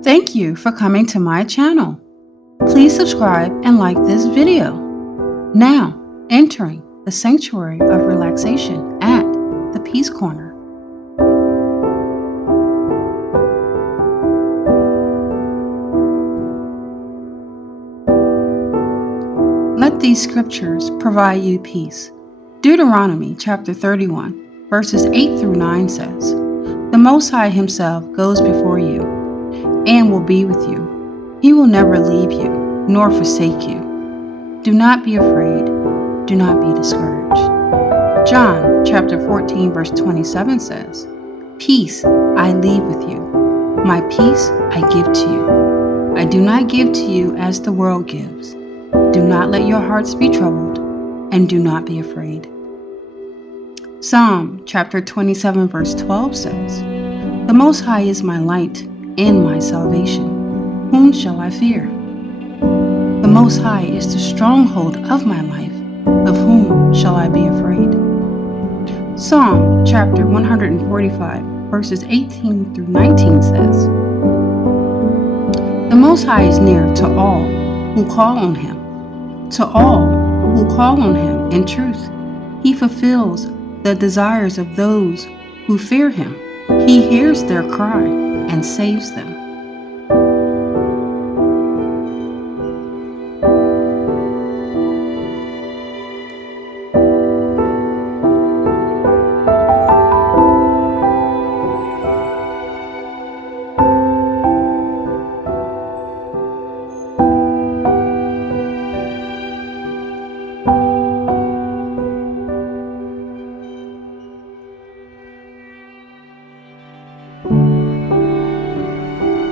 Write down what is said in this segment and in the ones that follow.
Thank you for coming to my channel. Please subscribe and like this video. Now, entering the sanctuary of relaxation at the Peace Corner. Let these scriptures provide you peace. Deuteronomy chapter 31, verses 8 through 9 says, "The Most High Himself goes before you and will be with you. He will never leave you nor forsake you. Do not be afraid. Do not be discouraged." John chapter 14, verse 27 says, "Peace I leave with you. My peace I give to you. I do not give to you as the world gives. Do not let your hearts be troubled, and do not be afraid." Psalm chapter 27, verse 12 says, "The Most High is my light and my salvation. Whom shall I fear? The Most High is the stronghold of my life. Of whom shall I be afraid?" Psalm chapter 145, verses 18 through 19 says, "The Most High is near to all who call on Him. To all who call on Him in truth, He fulfills the desires of those who fear Him. He hears their cry and saves them."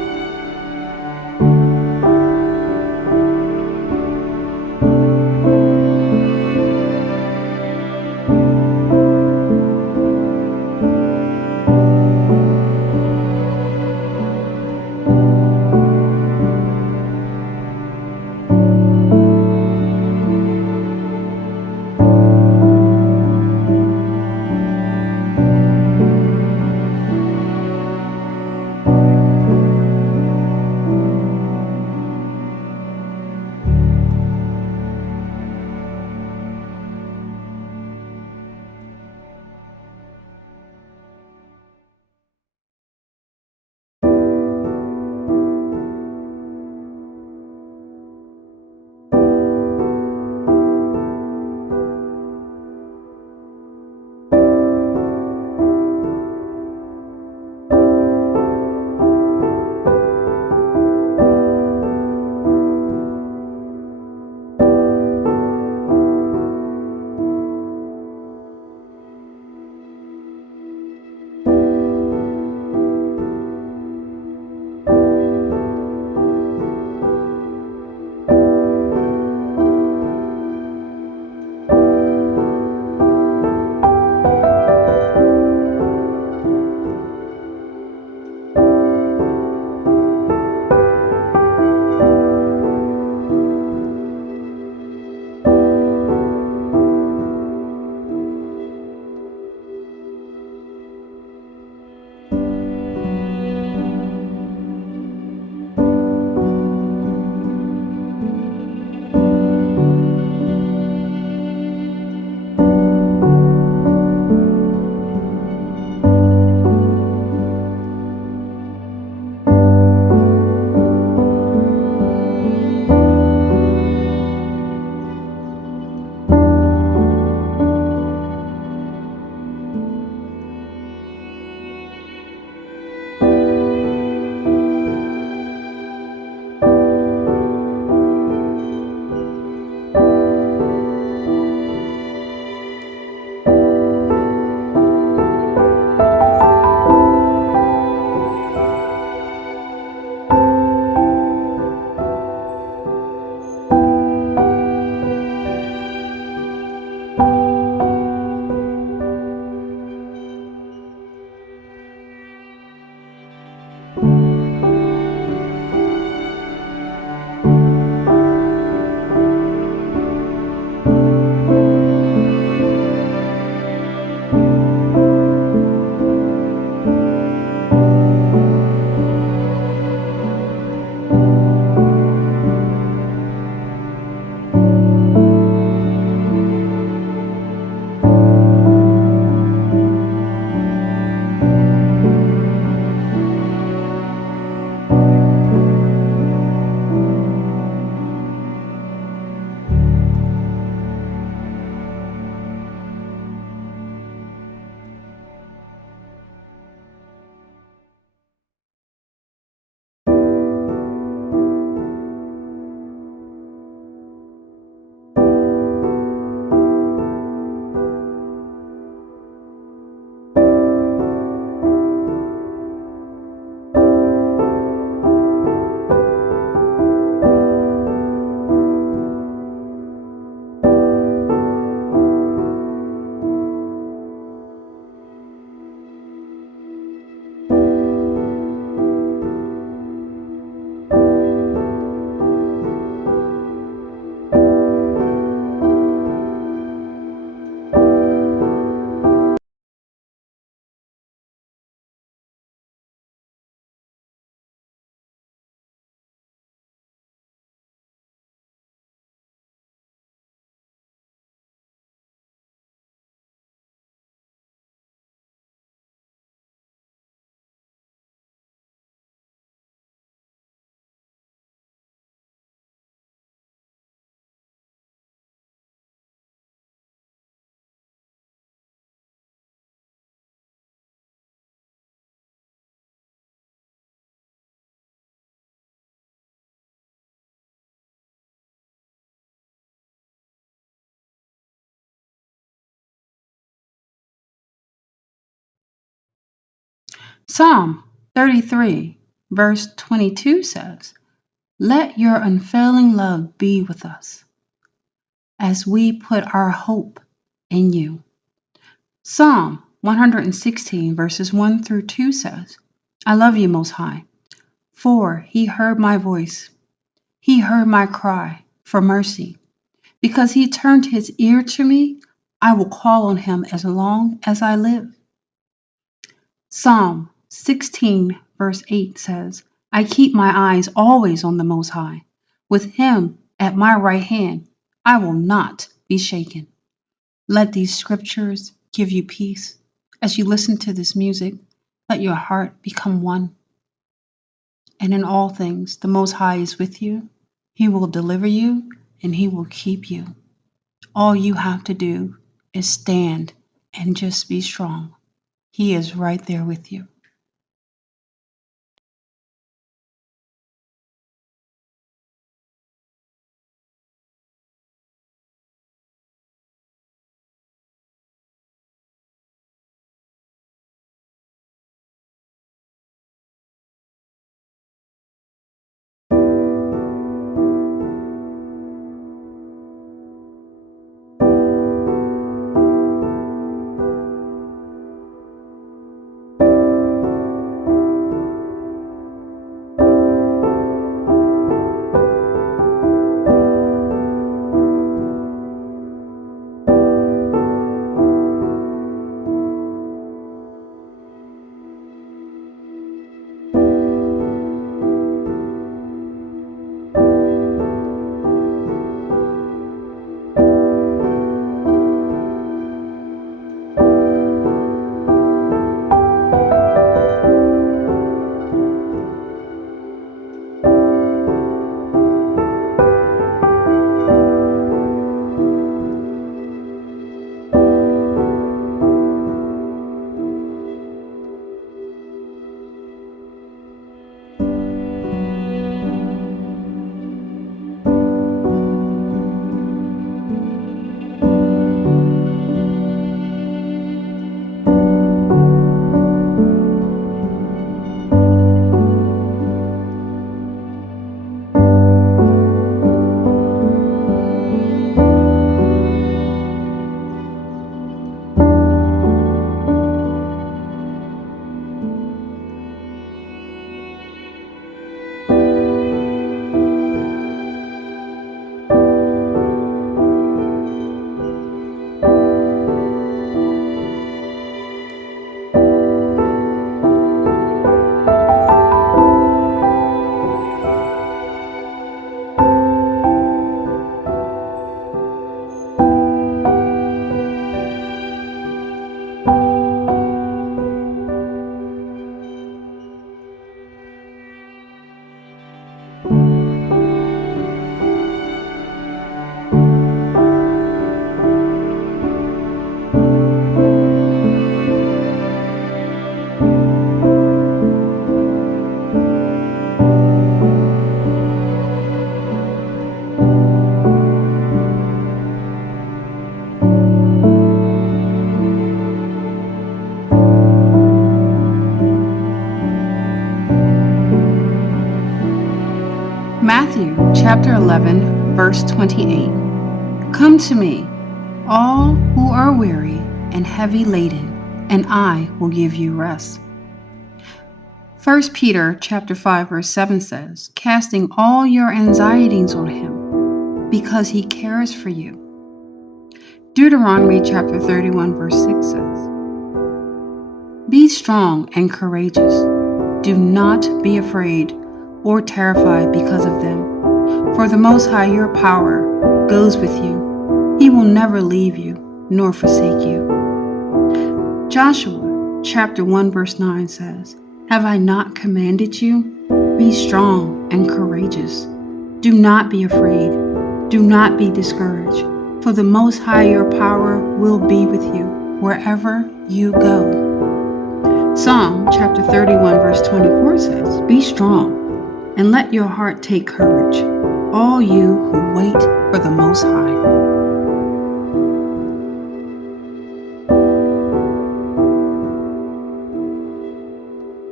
Psalm 33, verse 22 says, "Let your unfailing love be with us as we put our hope in you." Psalm 116, verses 1 through 2 says, "I love you, Most High, for he heard my voice. He heard my cry for mercy. Because he turned his ear to me, I will call on him as long as I live." Psalm 16, verse 8 says, "I keep my eyes always on the Most High. With him at my right hand, I will not be shaken." Let these scriptures give you peace. As you listen to this music, let your heart become one. And in all things, the Most High is with you. He will deliver you and he will keep you. All you have to do is stand and just be strong. He is right there with you. Matthew chapter 11, verse 28. "Come to me, all who are weary and heavy laden, and I will give you rest." 1 Peter chapter 5, verse 7 says, "Casting all your anxieties on him, because he cares for you." Deuteronomy chapter 31, verse 6 says, "Be strong and courageous. Do not be afraid or terrified because of them. For the Most High your power goes with you. He will never leave you nor forsake you." Joshua chapter 1, verse 9 says, "Have I not commanded you? Be strong and courageous. Do not be afraid. Do not be discouraged. For the Most High your power will be with you wherever you go." Psalm chapter 31, verse 24 says, "Be strong and let your heart take courage, all you who wait for the Most High."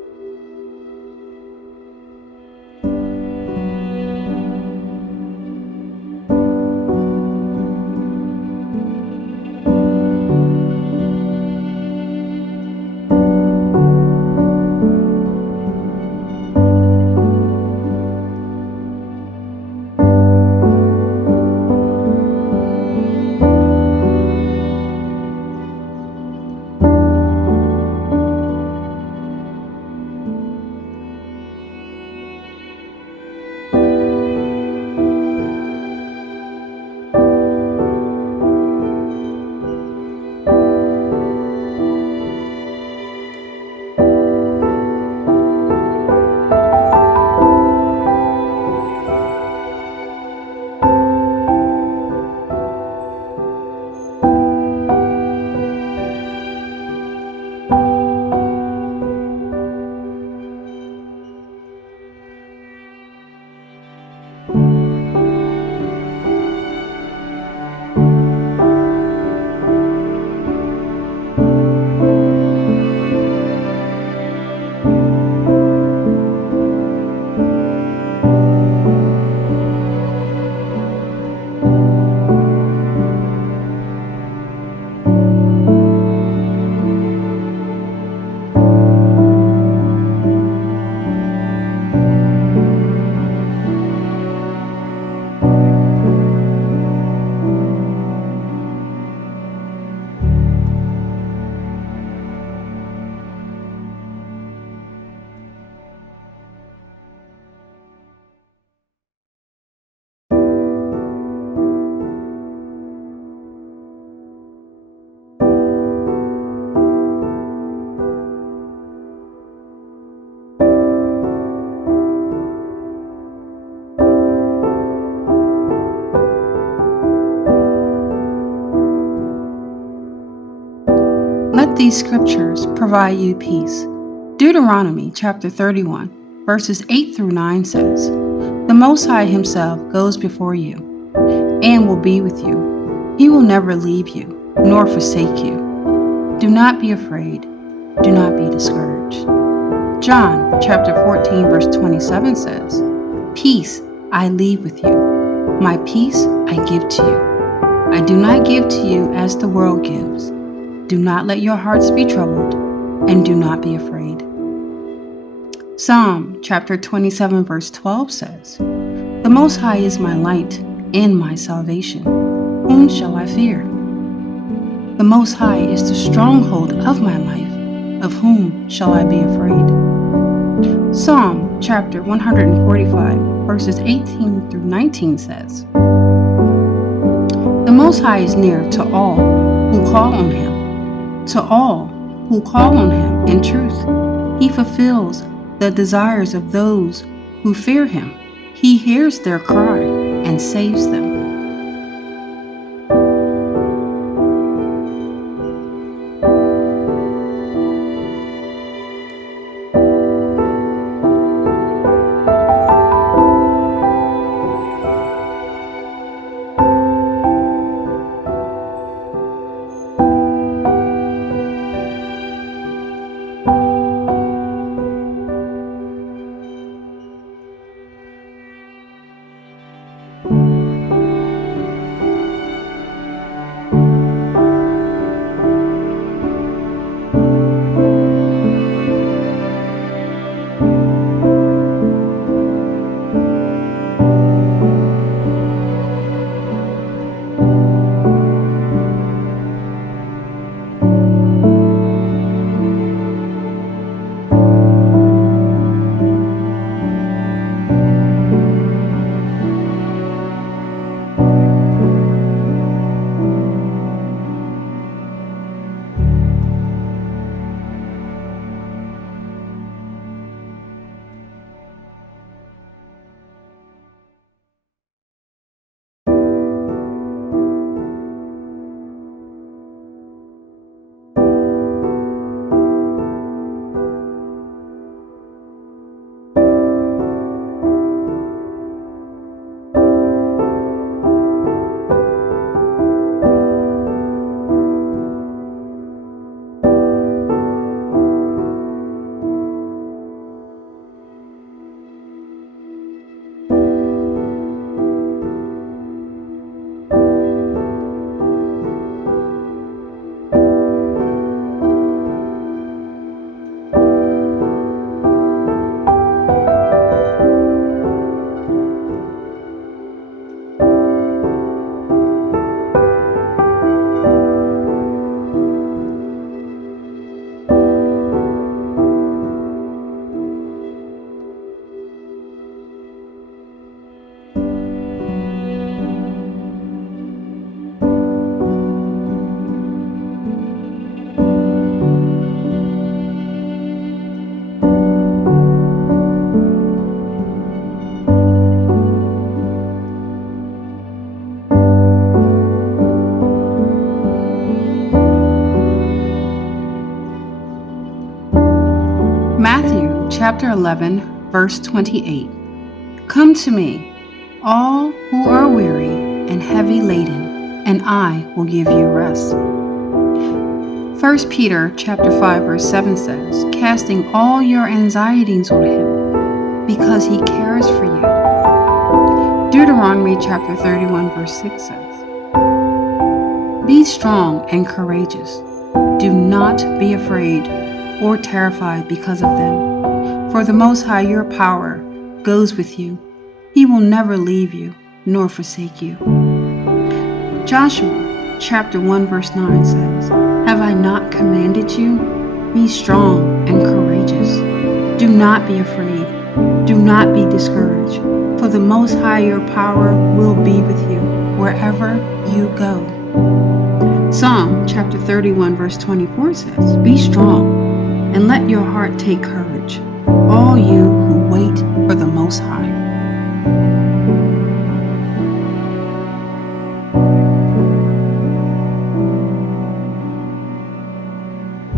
Let these scriptures provide you peace. Deuteronomy chapter 31, verses 8 through 9 says, "The Most High Himself goes before you and will be with you. He will never leave you nor forsake you. Do not be afraid. Do not be discouraged." John chapter 14, verse 27 says, "Peace I leave with you. My peace I give to you. I do not give to you as the world gives. Do not let your hearts be troubled, and do not be afraid." Psalm chapter 27, verse 12 says, "The Most High is my light and my salvation. Whom shall I fear? The Most High is the stronghold of my life. Of whom shall I be afraid?" Psalm chapter 145, verses 18 through 19 says, "The Most High is near to all who call on Him, to all who call on Him in truth. He fulfills the desires of those who fear Him. He hears their cry and saves them." Matthew chapter 11, verse 28. "Come to me, all who are weary and heavy laden, and I will give you rest." 1 Peter chapter 5, verse 7 says, "Casting all your anxieties on Him, because He cares for you." Deuteronomy chapter 31, verse 6 says, "Be strong and courageous. Do not be afraid or terrified because of them. For the Most High your power goes with you. He will never leave you nor forsake you." Joshua chapter 1, verse 9 says, "Have I not commanded you? Be strong and courageous. Do not be afraid. Do not be discouraged. For the Most High your power will be with you wherever you go." Psalm chapter 31, verse 24 says, "Be strong and let your heart take courage, all you who wait for the Most High."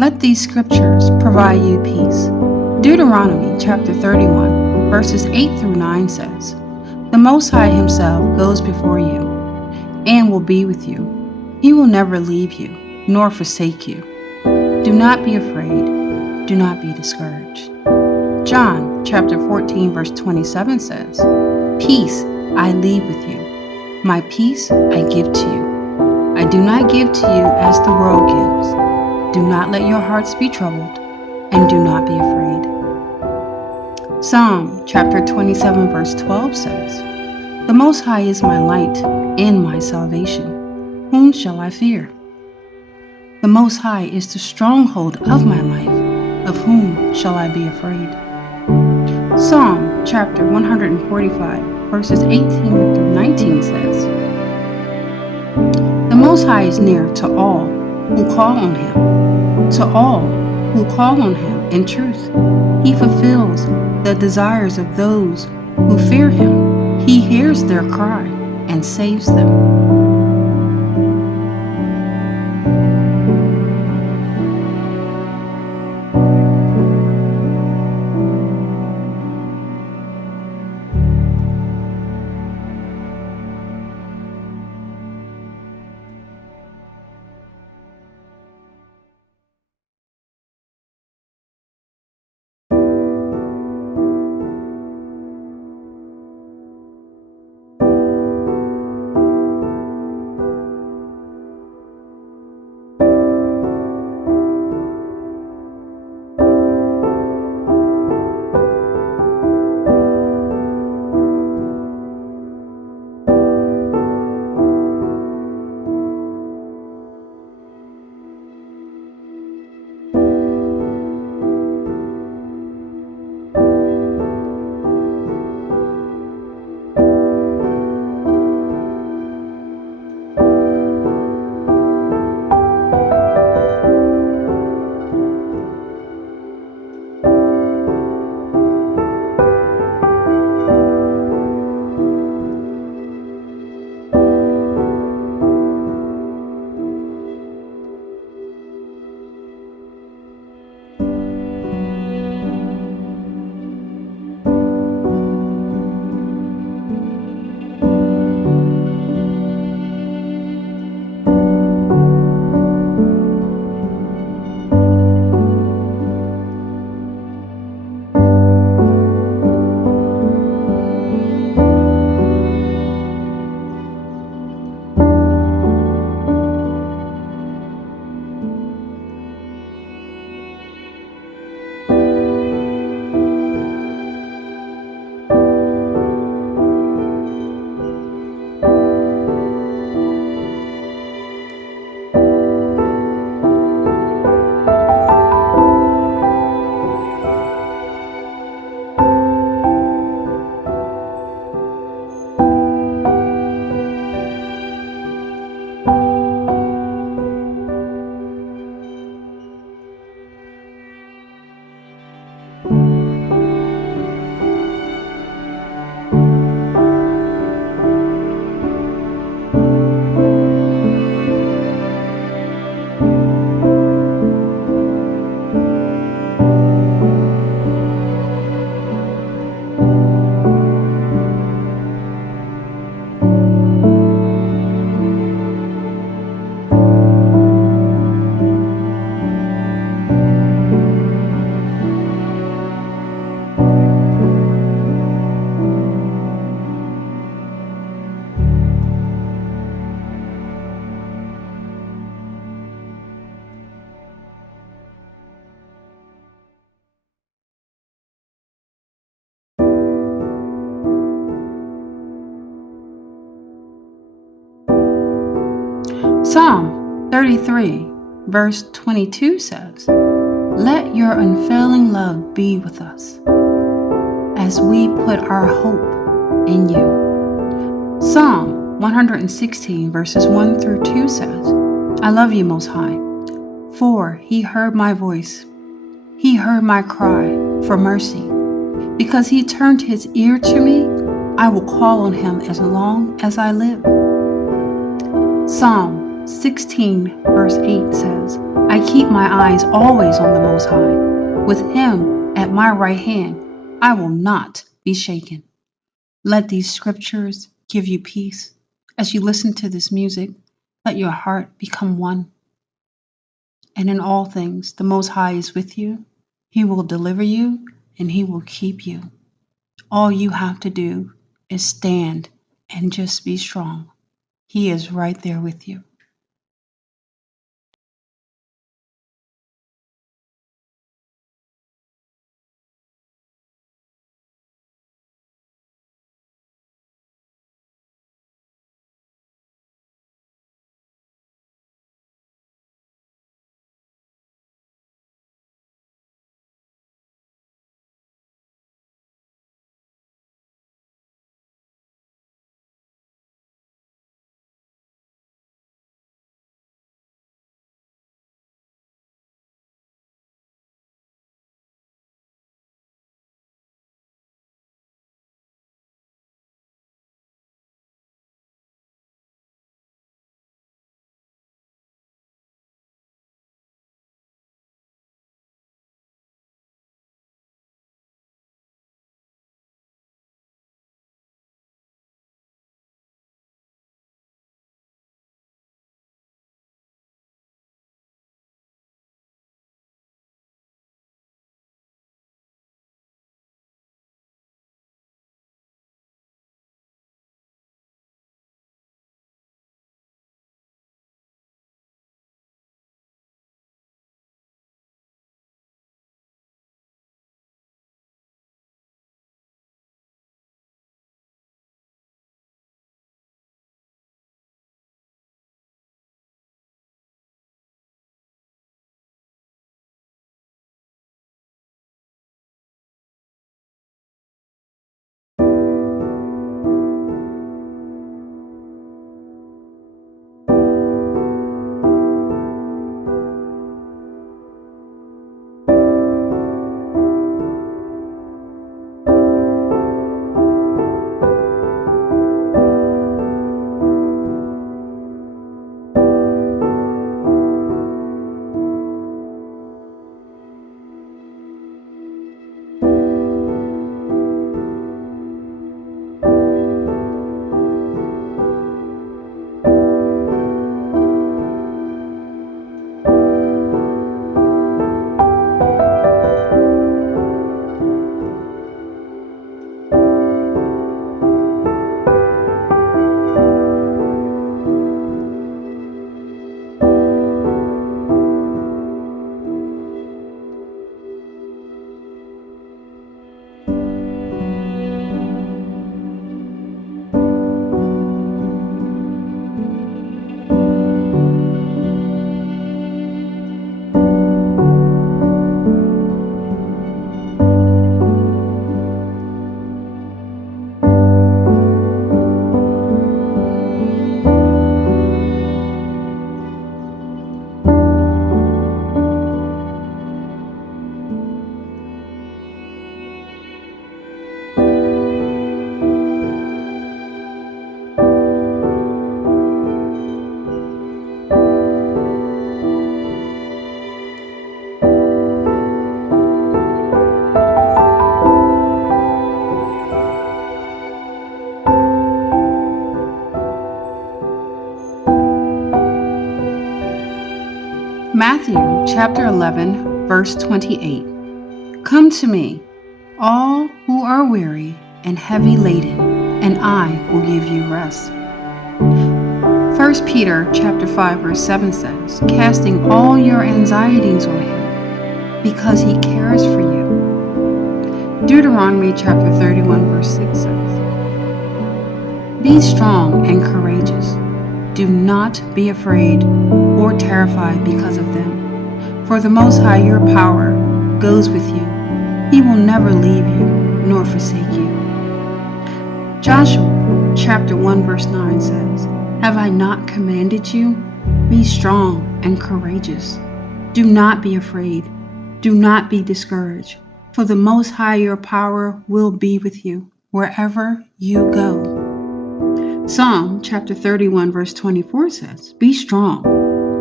Let these scriptures provide you peace. Deuteronomy chapter 31, verses 8 through 9 says, "The Most High Himself goes before you and will be with you. He will never leave you nor forsake you. Do not be afraid. Do not be discouraged." John chapter 14, verse 27 says, "Peace I leave with you. My peace I give to you. I do not give to you as the world gives. Do not let your hearts be troubled, and do not be afraid." Psalm chapter 27, verse 12 says, "The Most High is my light and my salvation. Whom shall I fear? The Most High is the stronghold of my life. Of whom shall I be afraid?" Psalm chapter 145, verses 18 through 19 says, "The Most High is near to all who call on Him, to all who call on Him in truth. He fulfills the desires of those who fear Him. He hears their cry and saves them." Psalm 33, verse 22 says, "Let your unfailing love be with us as we put our hope in you." Psalm 116, verses 1 through 2 says, "I love you, Most High, for He heard my voice. He heard my cry for mercy. Because He turned His ear to me, I will call on Him as long as I live." Psalm 16, verse 8 says, I keep my eyes always on the Most High. With Him at my right hand, I will not be shaken. Let these scriptures give you peace. As you listen to this music, let your heart become one. And in all things, the Most High is with you. He will deliver you and He will keep you. All you have to do is stand and just be strong. He is right there with you. Matthew chapter 11, verse 28. Come to me, all who are weary and heavy laden, and I will give you rest. 1 Peter chapter 5, verse 7 says, casting all your anxieties on Him, because He cares for you. Deuteronomy chapter 31, verse 6 says, be strong and courageous. Do not be afraid or terrified because of them. For the Most High, your power, goes with you. He will never leave you nor forsake you. Joshua chapter 1, verse 9 says, have I not commanded you? Be strong and courageous. Do not be afraid. Do not be discouraged. For the Most High, your power will be with you wherever you go. Psalm chapter 31, verse 24 says, be strong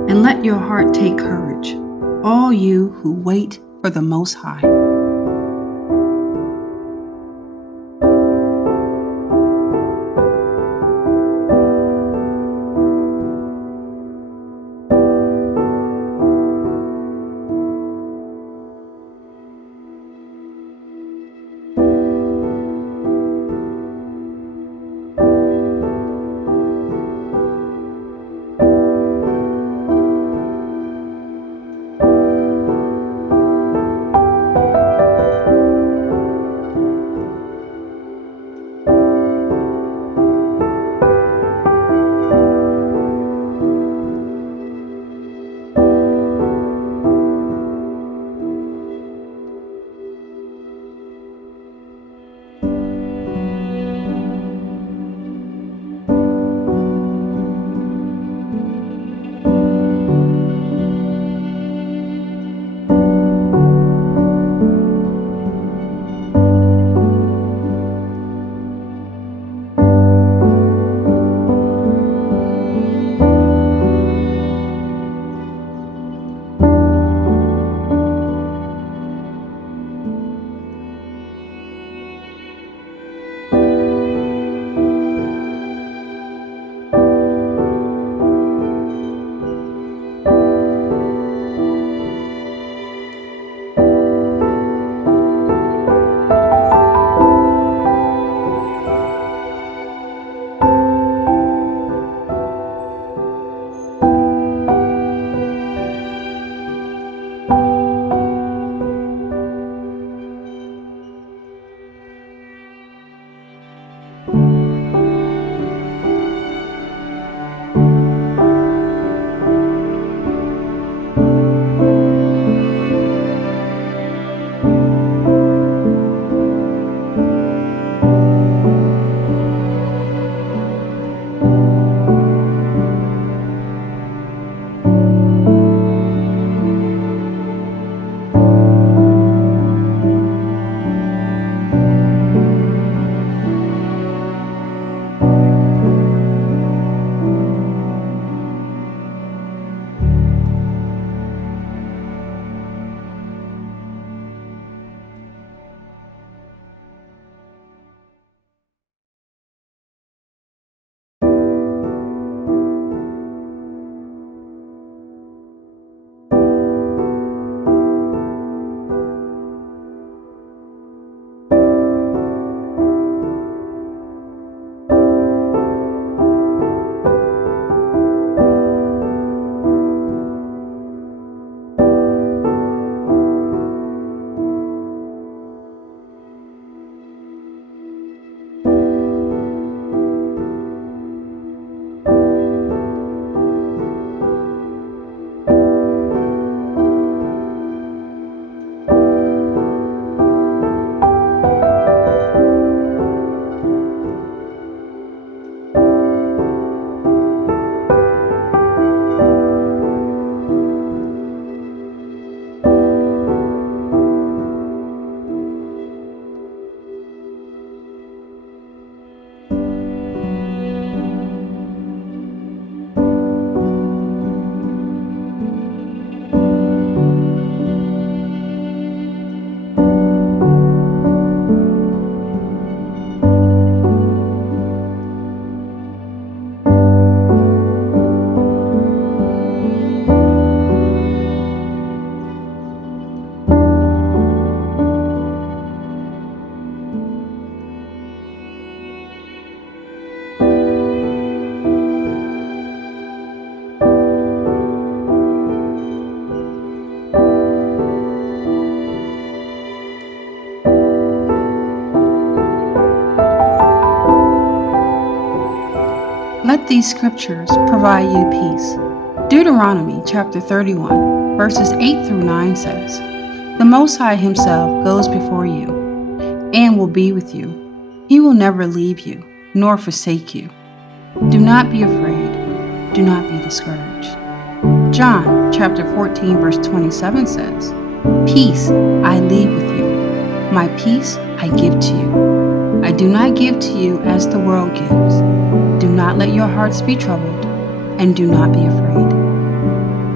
and let your heart take courage, all you who wait for the Most High. Let these scriptures provide you peace. Deuteronomy chapter 31, verses 8 through 9 says, "The Most High Himself goes before you and will be with you. He will never leave you nor forsake you. Do not be afraid. Do not be discouraged." John chapter 14, verse 27 says, "Peace I leave with you. My peace I give to you. I do not give to you as the world gives. Do not let your hearts be troubled, and do not be afraid."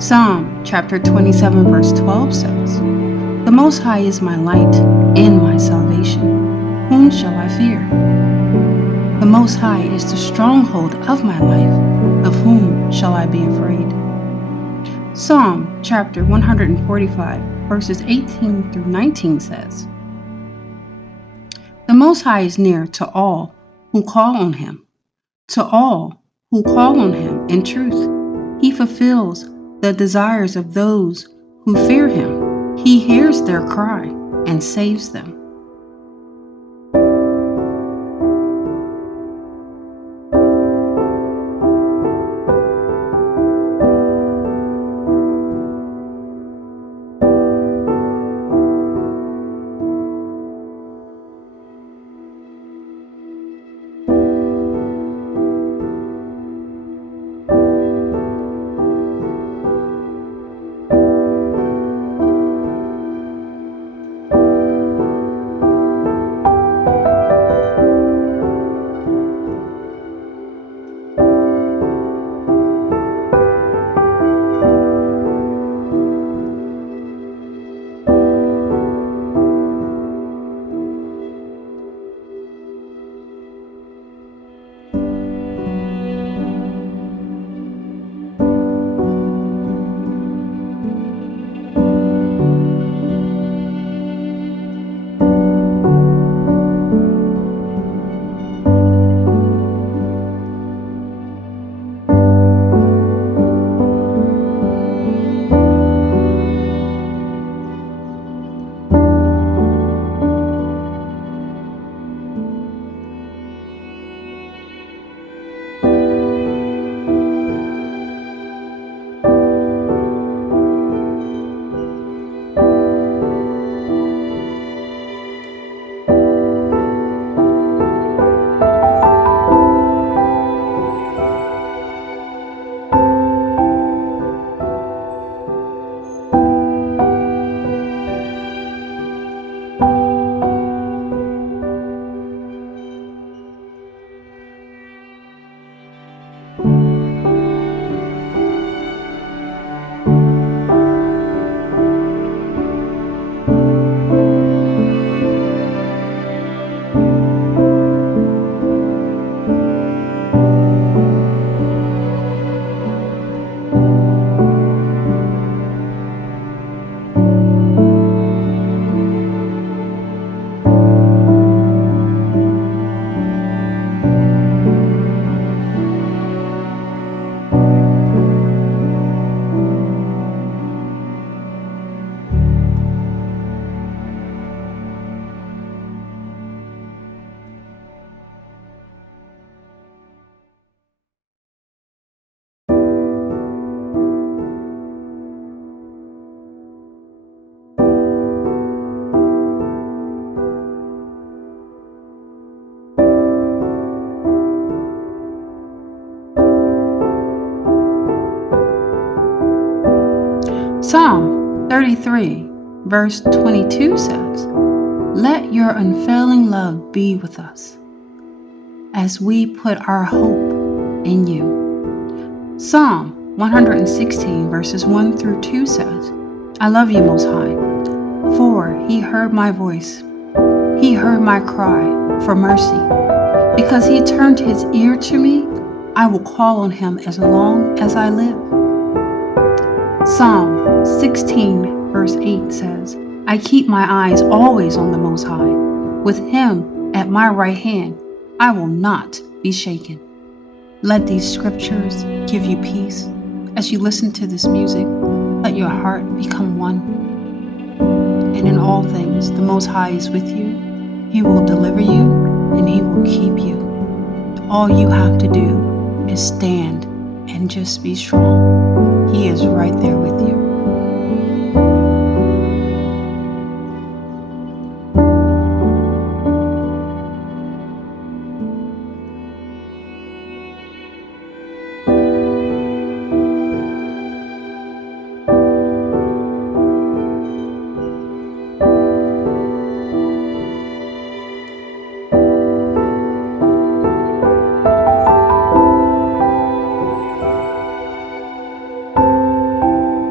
Psalm chapter 27 verse 12 says, "The Most High is my light and my salvation. Whom shall I fear? The Most High is the stronghold of my life. Of whom shall I be afraid?" Psalm chapter 145 verses 18 through 19 says, "The Most High is near to all who call on Him, to all who call on Him in truth. He fulfills the desires of those who fear Him. He hears their cry and saves them." Psalm 33 verse 22 says, "Let your unfailing love be with us as we put our hope in you." Psalm 116 verses 1 through 2 says, "I love you, Most High, for He heard my voice. He heard my cry for mercy. Because He turned His ear to me, I will call on Him as long as I live." Psalm 16 verse 8 says, "I keep my eyes always on the Most High. With Him at my right hand, I will not be shaken." Let these scriptures give you peace. As you listen to this music, let your heart become one. And in all things, the Most High is with you. He will deliver you and He will keep you. All you have to do is stand and just be strong. He is right there with you.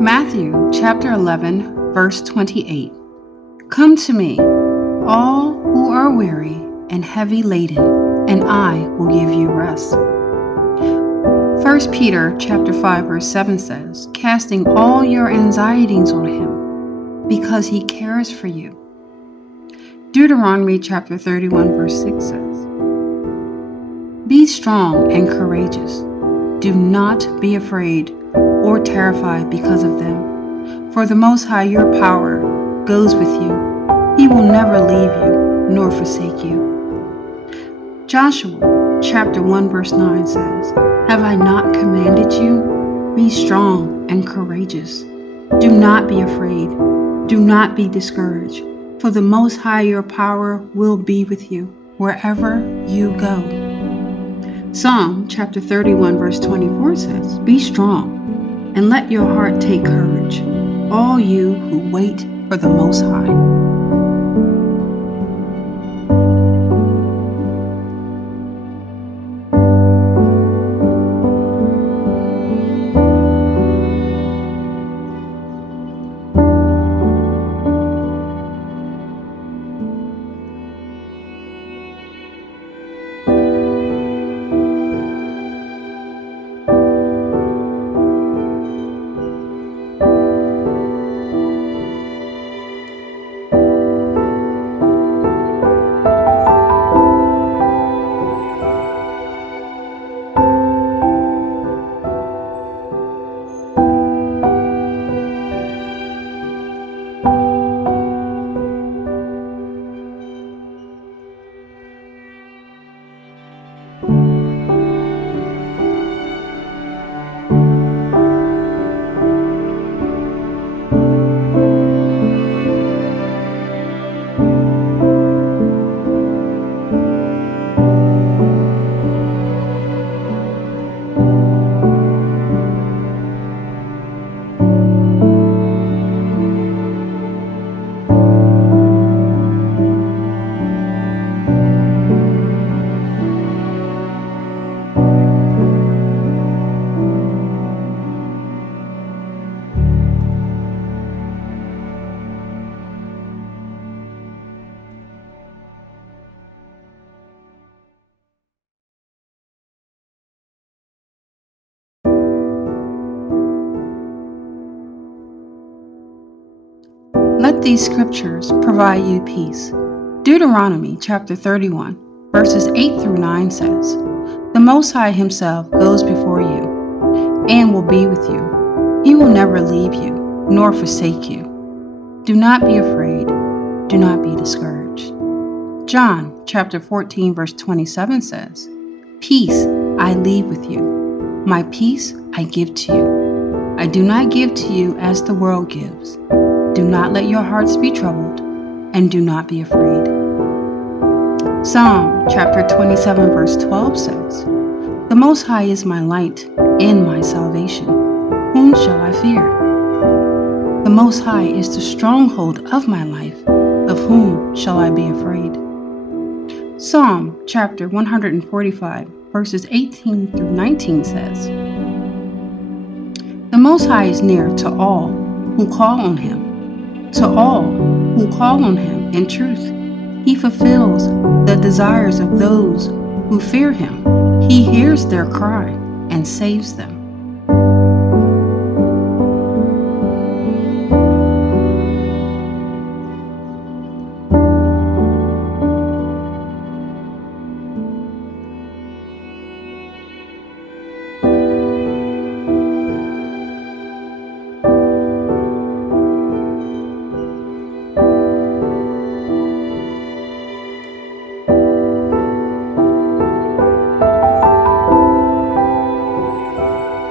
Matthew chapter 11, verse 28. Come to me, all who are weary and heavy laden, and I will give you rest. 1 Peter chapter 5, verse 7 says, casting all your anxieties on him, because he cares for you. Deuteronomy chapter 31, verse 6 says, be strong and courageous. Do not be afraid or terrified because of them. For the Most High, your power, goes with you. He will never leave you nor forsake you. Joshua chapter 1, verse 9 says, have I not commanded you? Be strong and courageous. Do not be afraid. Do not be discouraged. For the Most High, your power will be with you wherever you go. Psalm chapter 31, verse 24 says, be strong and let your heart take courage, all you who wait for the Most High. Let these scriptures provide you peace. Deuteronomy chapter 31, verses 8 through 9 says, the Most High himself goes before you and will be with you. He will never leave you nor forsake you. Do not be afraid. Do not be discouraged. John chapter 14, verse 27 says, peace I leave with you. My peace I give to you. I do not give to you as the world gives. Do not let your hearts be troubled, and do not be afraid. Psalm chapter 27, verse 12 says, the Most High is my light and my salvation. Whom shall I fear? The Most High is the stronghold of my life. Of whom shall I be afraid? Psalm chapter 145, verses 18 through 19 says, the Most High is near to all who call on him. To all who call on him in truth, he fulfills the desires of those who fear him. He hears their cry and saves them.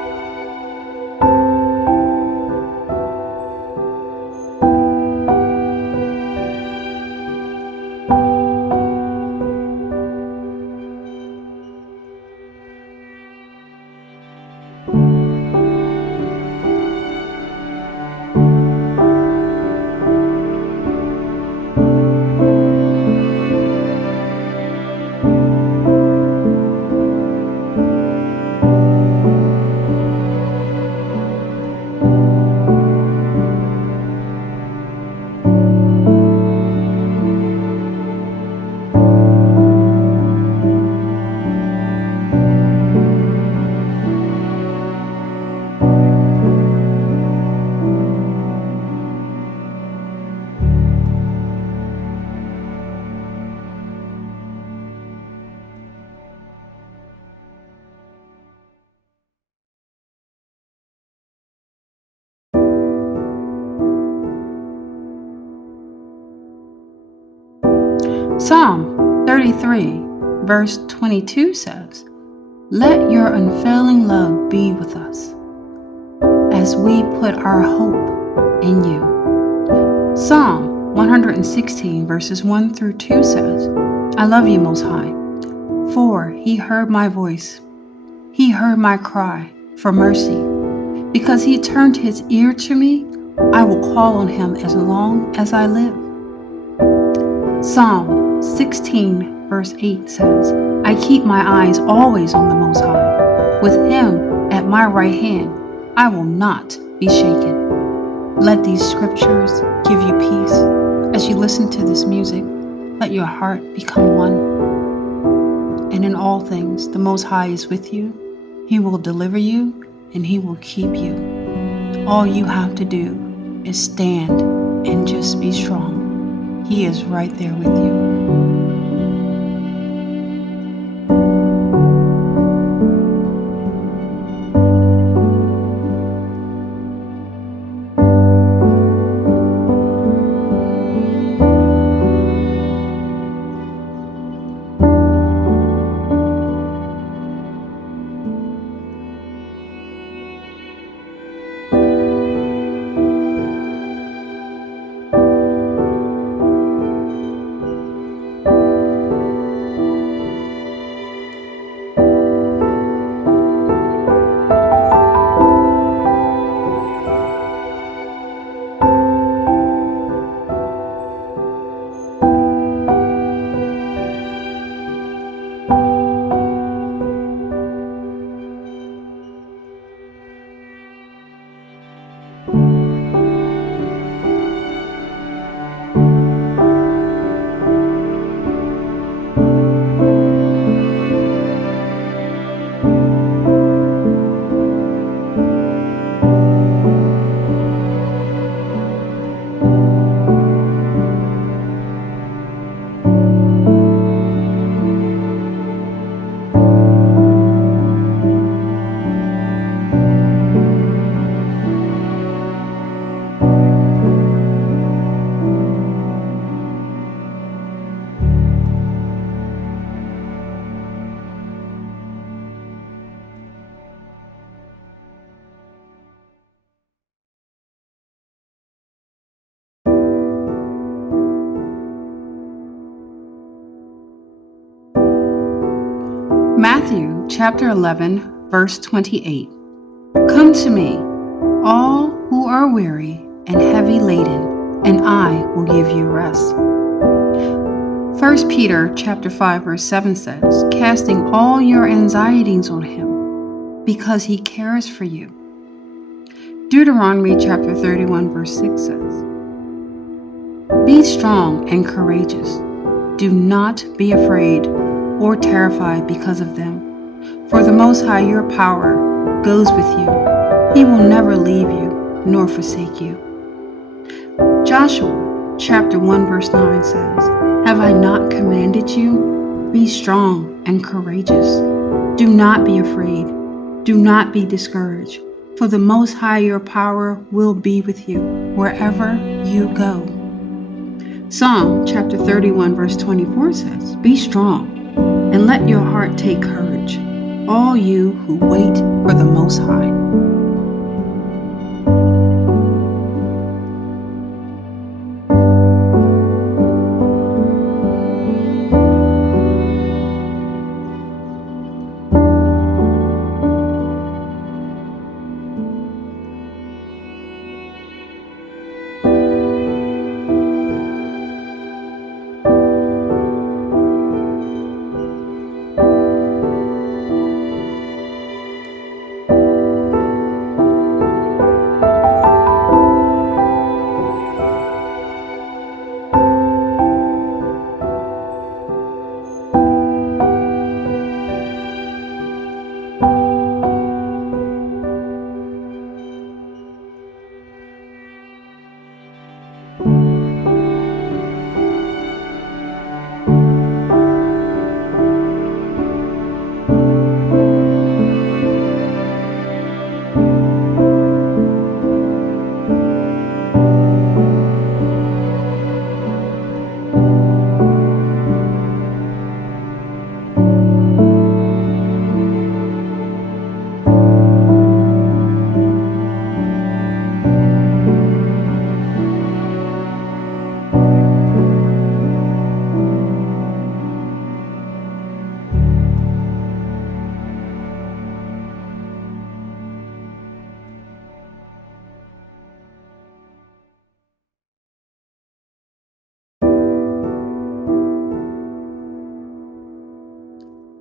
Psalm 33, verse 22 says, "Let your unfailing love be with us as we put our hope in you." Psalm 116, verses 1 through 2 says, "I love you, Most High, for he heard my voice. He heard my cry for mercy. Because he turned his ear to me, I will call on him as long as I live." Psalm 16, verse 8 says, "I keep my eyes always on the Most High. With him at my right hand, I will not be shaken." Let these scriptures give you peace. As you listen to this music, let your heart become one. And in all things, the Most High is with you. He will deliver you and he will keep you. All you have to do is stand and just be strong. He is right there with you. Matthew chapter 11, verse 28. "Come to me, all who are weary and heavy laden, and I will give you rest." 1 Peter chapter 5, verse 7 says, "Casting all your anxieties on him, because he cares for you." Deuteronomy chapter 31, verse 6 says, "Be strong and courageous. Do not be afraid or terrified because of them. For the Most High your power goes with you. He will never leave you nor forsake you." Joshua chapter 1, verse 9 says, "Have I not commanded you? Be strong and courageous. Do not be afraid. Do not be discouraged. For the Most High your power will be with you wherever you go." Psalm chapter 31, verse 24 says, "Be strong and let your heart take courage, all you who wait for the Most High."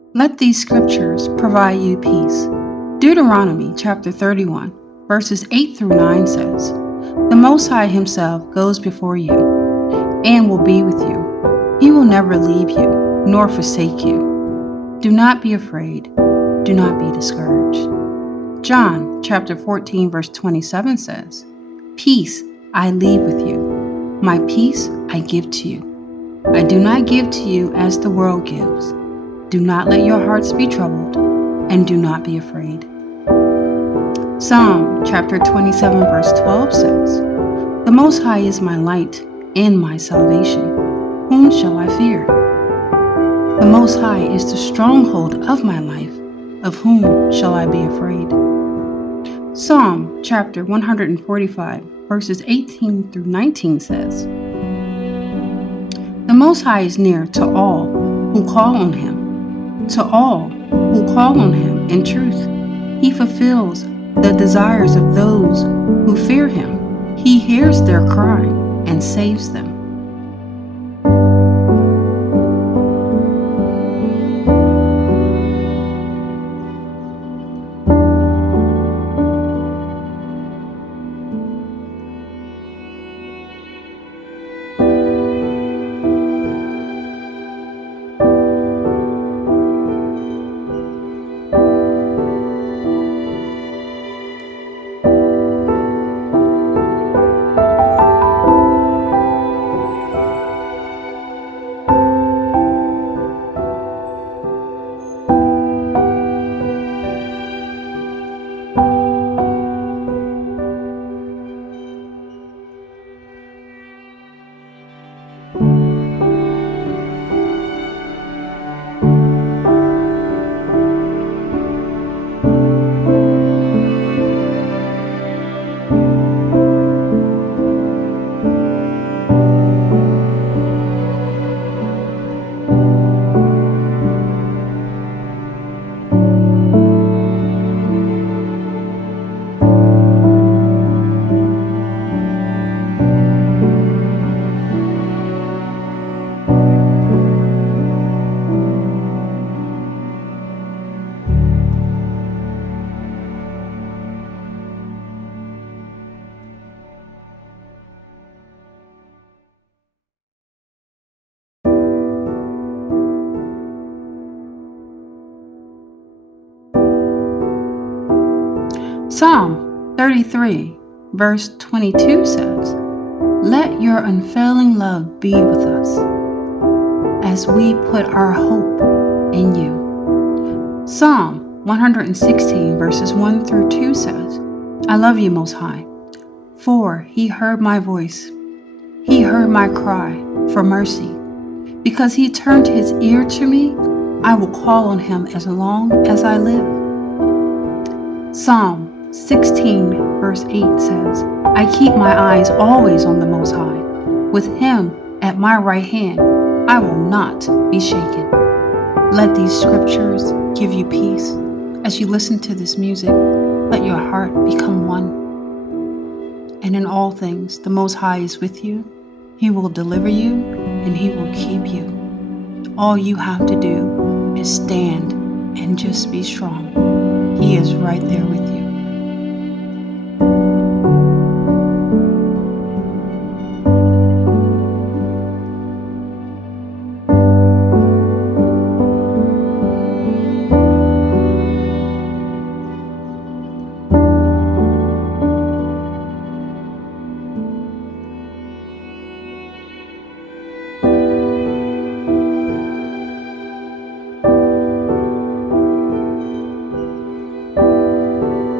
Let these scriptures provide you peace. Deuteronomy chapter 31, verses 8 through 9 says, "The Most High Himself goes before you and will be with you. He will never leave you nor forsake you. Do not be afraid. Do not be discouraged." John chapter 14, verse 27 says, "Peace I leave with you. My peace I give to you. I do not give to you as the world gives. Do not let your hearts be troubled, and do not be afraid." Psalm chapter 27, verse 12 says, "The Most High is my light and my salvation. Whom shall I fear? The Most High is the stronghold of my life. Of whom shall I be afraid?" Psalm chapter 145, verses 18 through 19 says, "The Most High is near to all who call on Him, to all who call on Him in truth. He fulfills the desires of those who fear Him. He hears their cry and saves them." Psalm 33, verse 22 says, "Let your unfailing love be with us as we put our hope in you." Psalm 116, verses 1 through 2 says, "I love you, Most High, for He heard my voice. He heard my cry for mercy. Because He turned His ear to me, I will call on Him as long as I live." Psalm 16, verse 8 says, "I keep my eyes always on the Most High. With Him at my right hand, I will not be shaken." Let these scriptures give you peace. As you listen to this music, let your heart become one. And in all things, the Most High is with you. He will deliver you, and He will keep you. All you have to do is stand and just be strong. He is right there with you.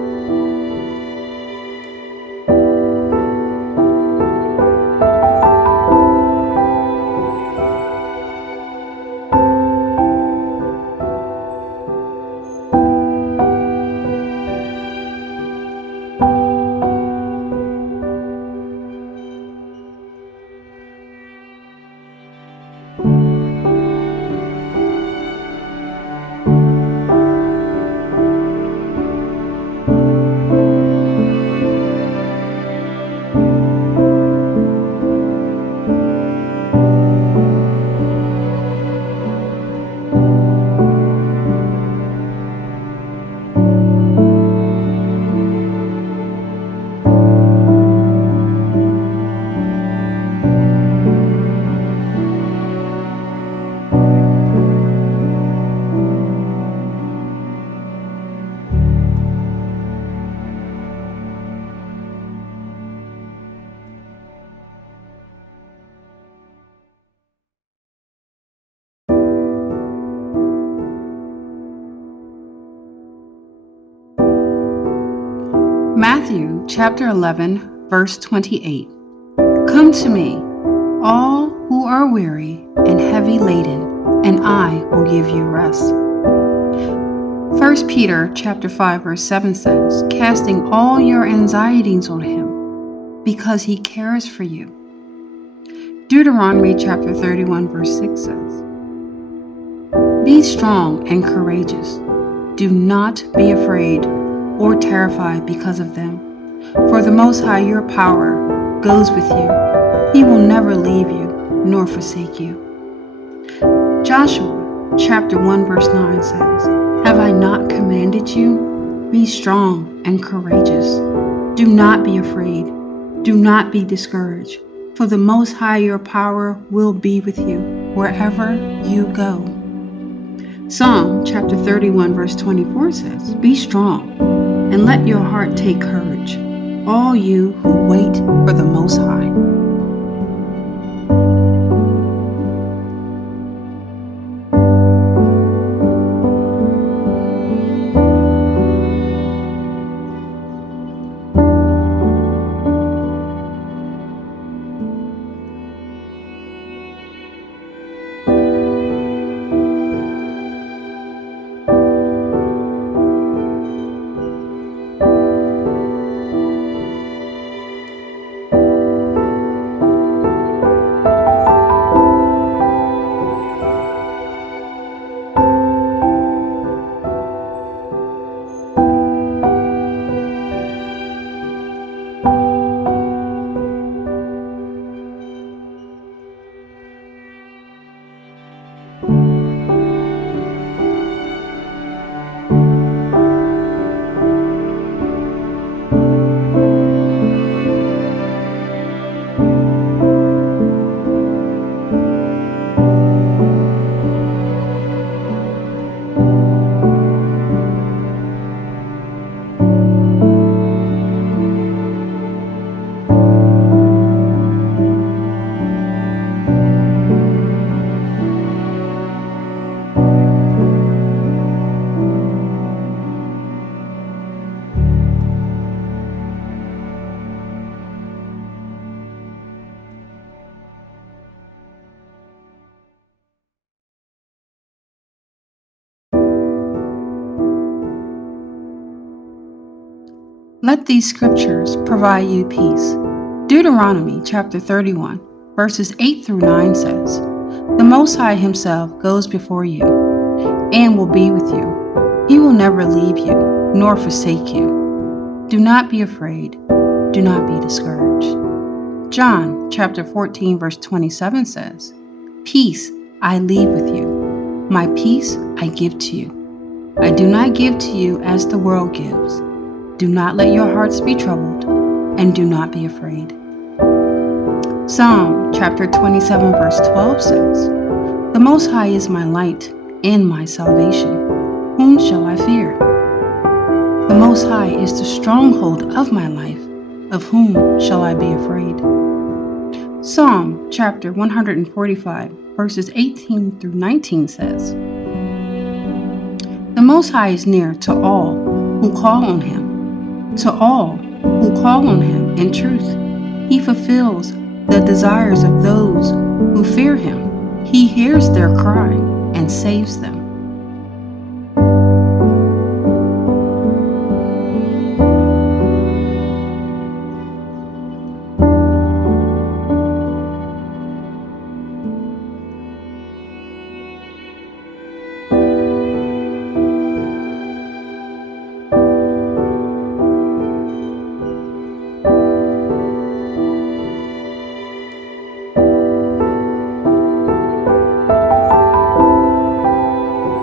Matthew chapter 11, verse 28. Come to me, all who are weary and heavy laden, and I will give you rest. 1 Peter chapter 5, verse 7 says, casting all your anxieties on him, because he cares for you. Deuteronomy chapter 31, verse 6 says, be strong and courageous. Do not be afraid or terrified because of them. For the Most High, your power, goes with you. He will never leave you nor forsake you. Joshua chapter 1, verse 9 says, have I not commanded you? Be strong and courageous. Do not be afraid. Do not be discouraged. For the Most High, your power will be with you wherever you go. Psalm chapter 31, verse 24 says, be strong and let your heart take courage, all you who wait for the Most High. Let these scriptures provide you peace. Deuteronomy chapter 31, verses 8 through 9 says, the Most High himself goes before you and will be with you. He will never leave you nor forsake you. Do not be afraid. Do not be discouraged. John chapter 14, verse 27 says, peace I leave with you. My peace I give to you. I do not give to you as the world gives. Do not let your hearts be troubled, and do not be afraid. Psalm chapter 27, verse 12 says, the Most High is my light and my salvation. Whom shall I fear? The Most High is the stronghold of my life. Of whom shall I be afraid? Psalm chapter 145, verses 18 through 19 says, the Most High is near to all who call on him. To all who call on him in truth, he fulfills the desires of those who fear him. He hears their cry and saves them.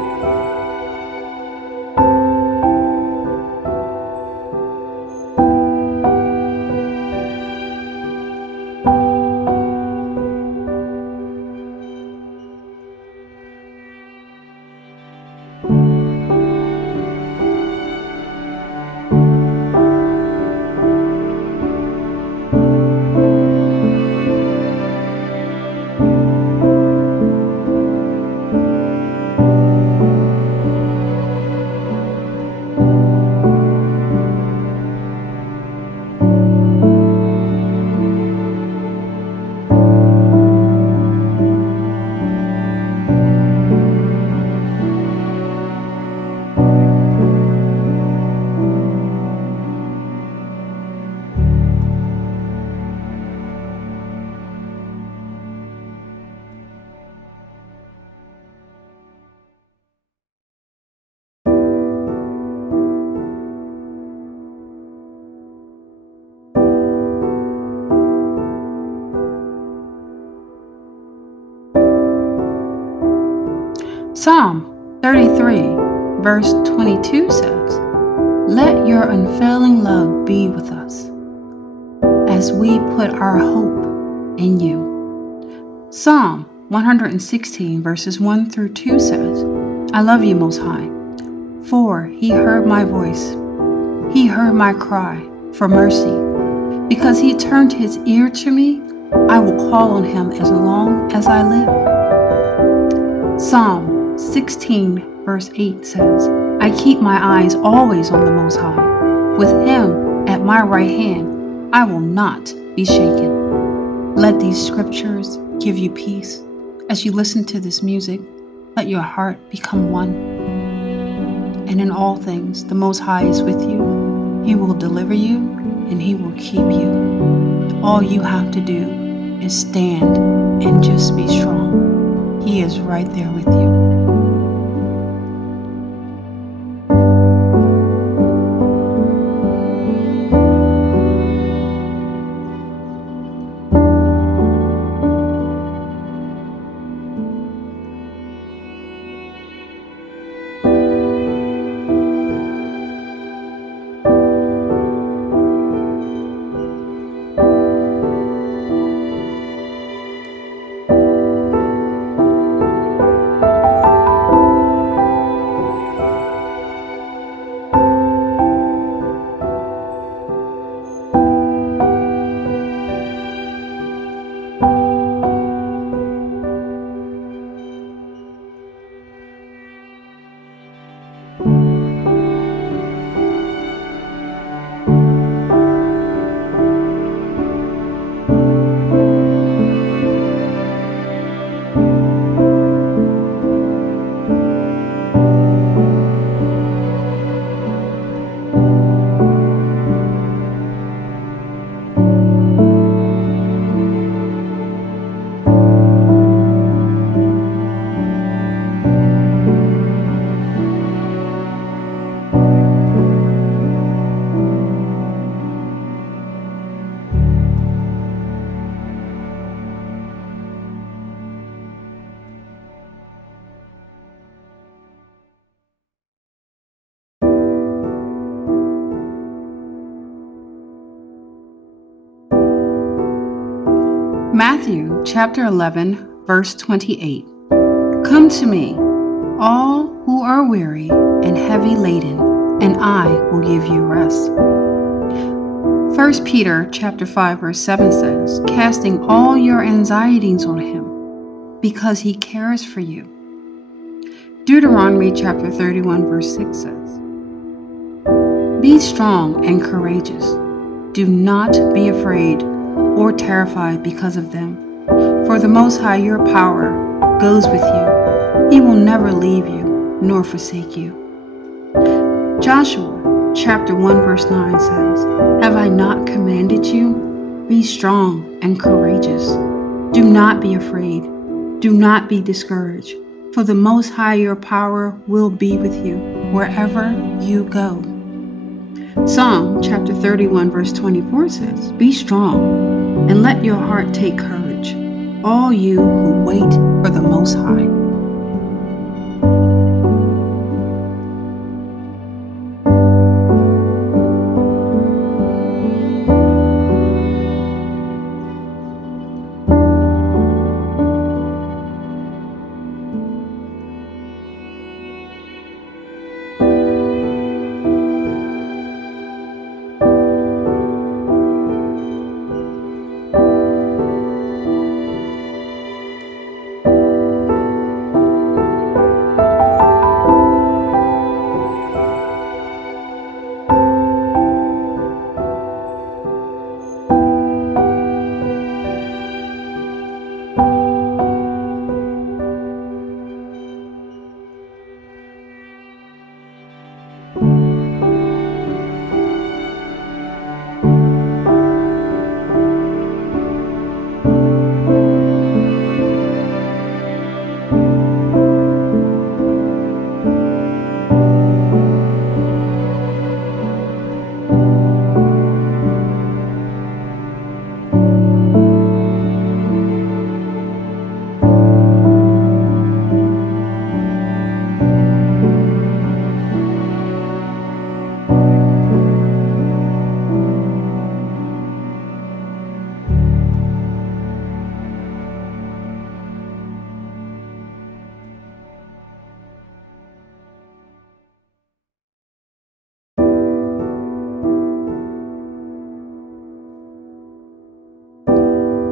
Psalm 33, verse 22 says, "Let your unfailing love be with us as we put our hope in you." Psalm 116, verses 1 through 2 says, "I love you, Most High, for he heard my voice. He heard my cry for mercy. Because he turned his ear to me, I will call on him as long as I live." Psalm 16, verse 8 says, "I keep my eyes always on the Most High. With him at my right hand, I will not be shaken." Let these scriptures give you peace. As you listen to this music, let your heart become one. And in all things, the Most High is with you. He will deliver you and he will keep you. All you have to do is stand and just be strong. He is right there with you. Matthew chapter 11, verse 28. "Come to me, all who are weary and heavy laden, and I will give you rest." 1 Peter chapter 5, verse 7 says, "Casting all your anxieties on him, because he cares for you." Deuteronomy chapter 31, verse 6 says, "Be strong and courageous. Do not be afraid or terrified because of them. For the Most High your power goes with you. He will never leave you nor forsake you." Joshua chapter 1, verse 9 says, "Have I not commanded you? Be strong and courageous. Do not be afraid. Do not be discouraged. For the Most High your power will be with you wherever you go." Psalm chapter 31, verse 24 says, "Be strong and let your heart take courage, all you who wait for the Most High."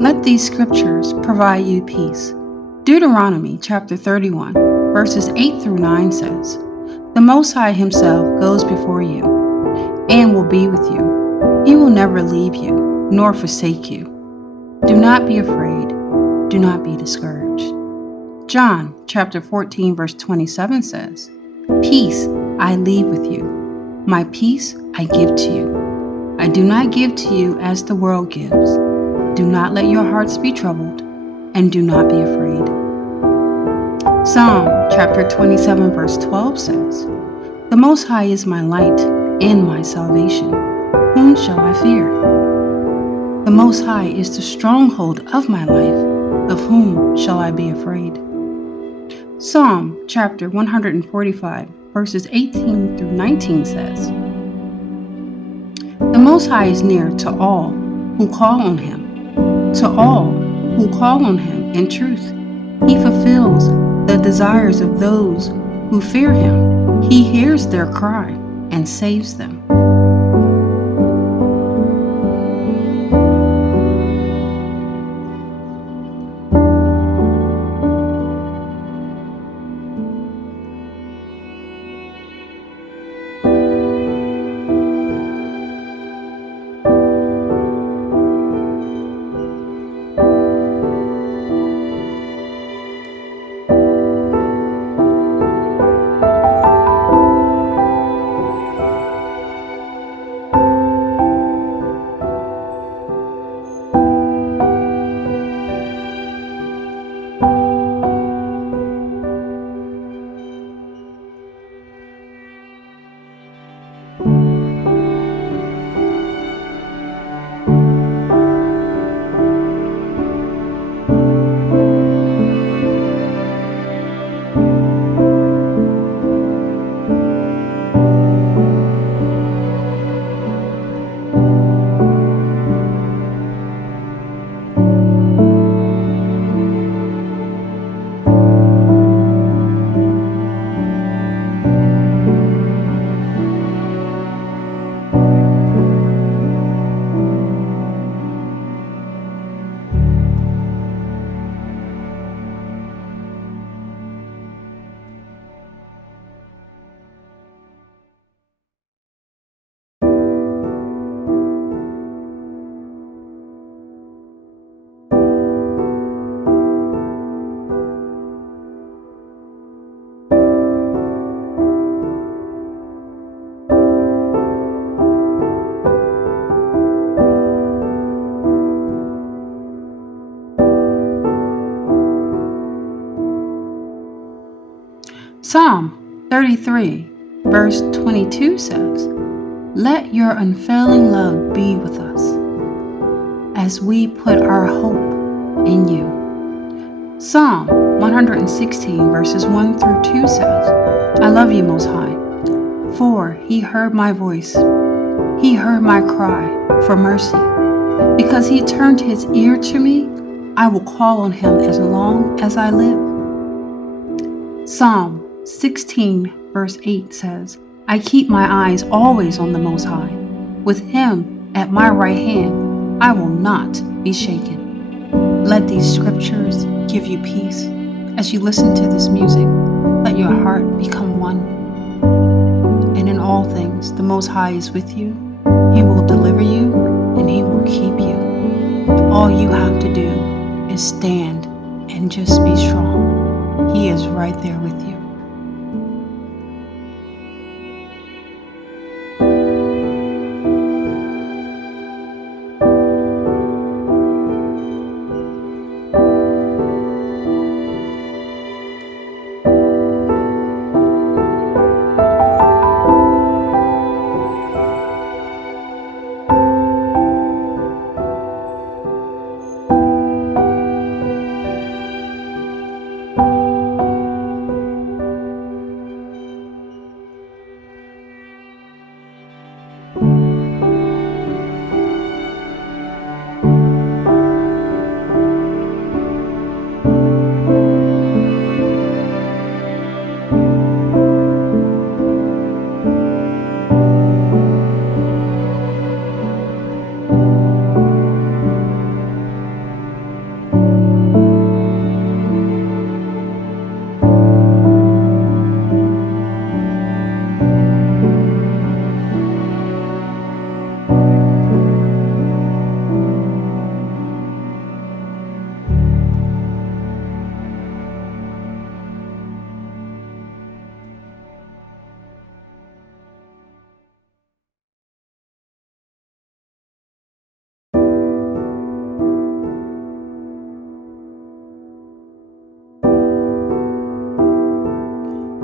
Let these scriptures provide you peace. Deuteronomy chapter 31, verses 8 through 9 says, "The Most High Himself goes before you and will be with you. He will never leave you nor forsake you. Do not be afraid. Do not be discouraged." John chapter 14, verse 27 says, "Peace I leave with you. My peace I give to you. I do not give to you as the world gives. Do not let your hearts be troubled, and do not be afraid." Psalm chapter 27, verse 12 says, "The Most High is my light and my salvation. Whom shall I fear? The Most High is the stronghold of my life. Of whom shall I be afraid?" Psalm chapter 145, verses 18 through 19 says, "The Most High is near to all who call on Him, to all who call on Him in truth. He fulfills the desires of those who fear Him. He hears their cry and saves them." Psalm 33, verse 22 says, "Let your unfailing love be with us as we put our hope in you." Psalm 116, verses 1 through 2 says, "I love you, Most High, for He heard my voice. He heard my cry for mercy. Because He turned His ear to me, I will call on Him as long as I live." Psalm 16, verse 8 says, "I keep my eyes always on the Most High. With Him at my right hand, I will not be shaken." Let these scriptures give you peace. As you listen to this music, let your heart become one. And in all things, the Most High is with you. He will deliver you and He will keep you. All you have to do is stand and just be strong. He is right there with you.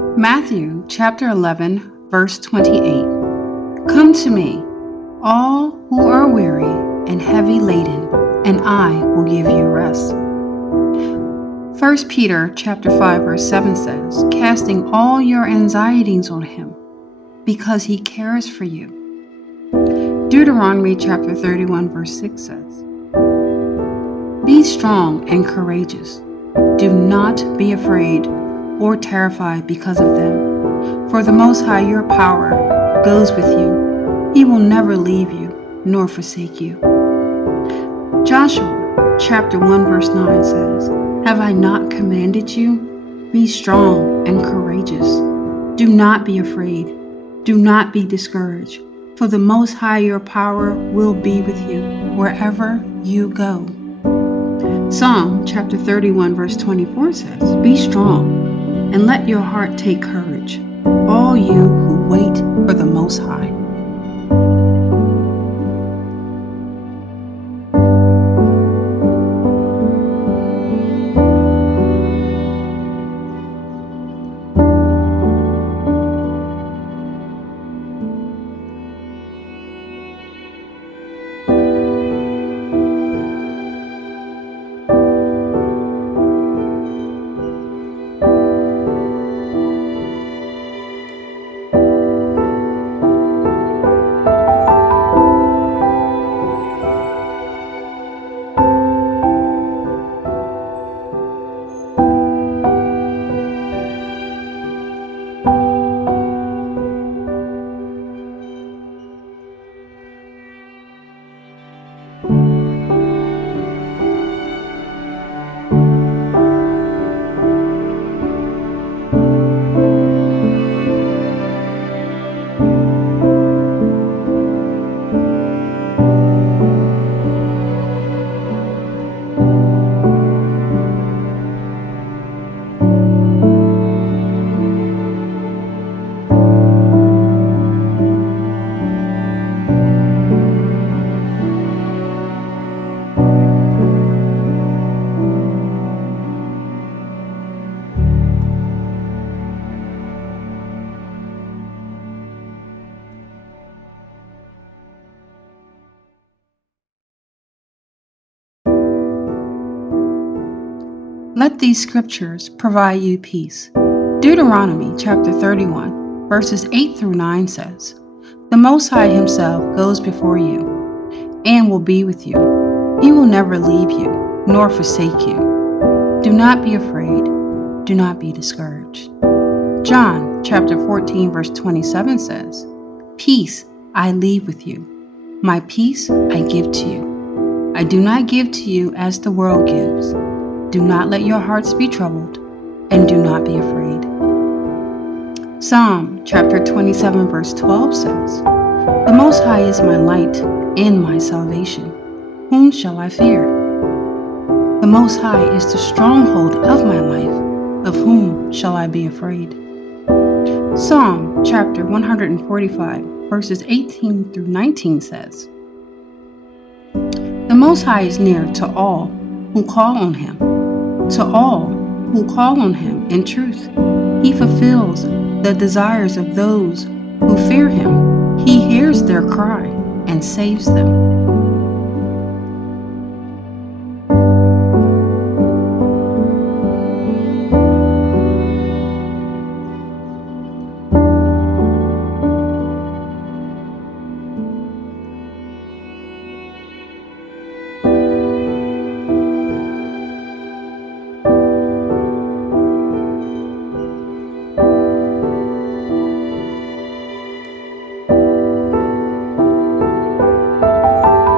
Matthew chapter 11, verse 28. Come to me, all who are weary and heavy laden, and I will give you rest. 1 Peter chapter 5, verse 7 says, casting all your anxieties on him, because he cares for you. Deuteronomy chapter 31, verse 6 says, be strong and courageous. Do not be afraid or terrified because of them. For the Most High, your power, goes with you. He will never leave you nor forsake you. Joshua chapter 1, verse 9 says, have I not commanded you? Be strong and courageous. Do not be afraid. Do not be discouraged. For the Most High, your power will be with you wherever you go. Psalm chapter 31, verse 24 says, be strong and let your heart take courage, all you who wait for the Most High. Let these scriptures provide you peace. Deuteronomy chapter 31, verses 8 through 9 says, the Most High himself goes before you and will be with you. He will never leave you nor forsake you. Do not be afraid. Do not be discouraged. John chapter 14, verse 27 says, peace I leave with you. My peace I give to you. I do not give to you as the world gives. Do not let your hearts be troubled, and do not be afraid. Psalm chapter 27, verse 12 says, the Most High is my light and my salvation. Whom shall I fear? The Most High is the stronghold of my life. Of whom shall I be afraid? Psalm chapter 145, verses 18 through 19 says, the Most High is near to all who call on him. To all who call on him in truth, he fulfills the desires of those who fear him. He hears their cry and saves them.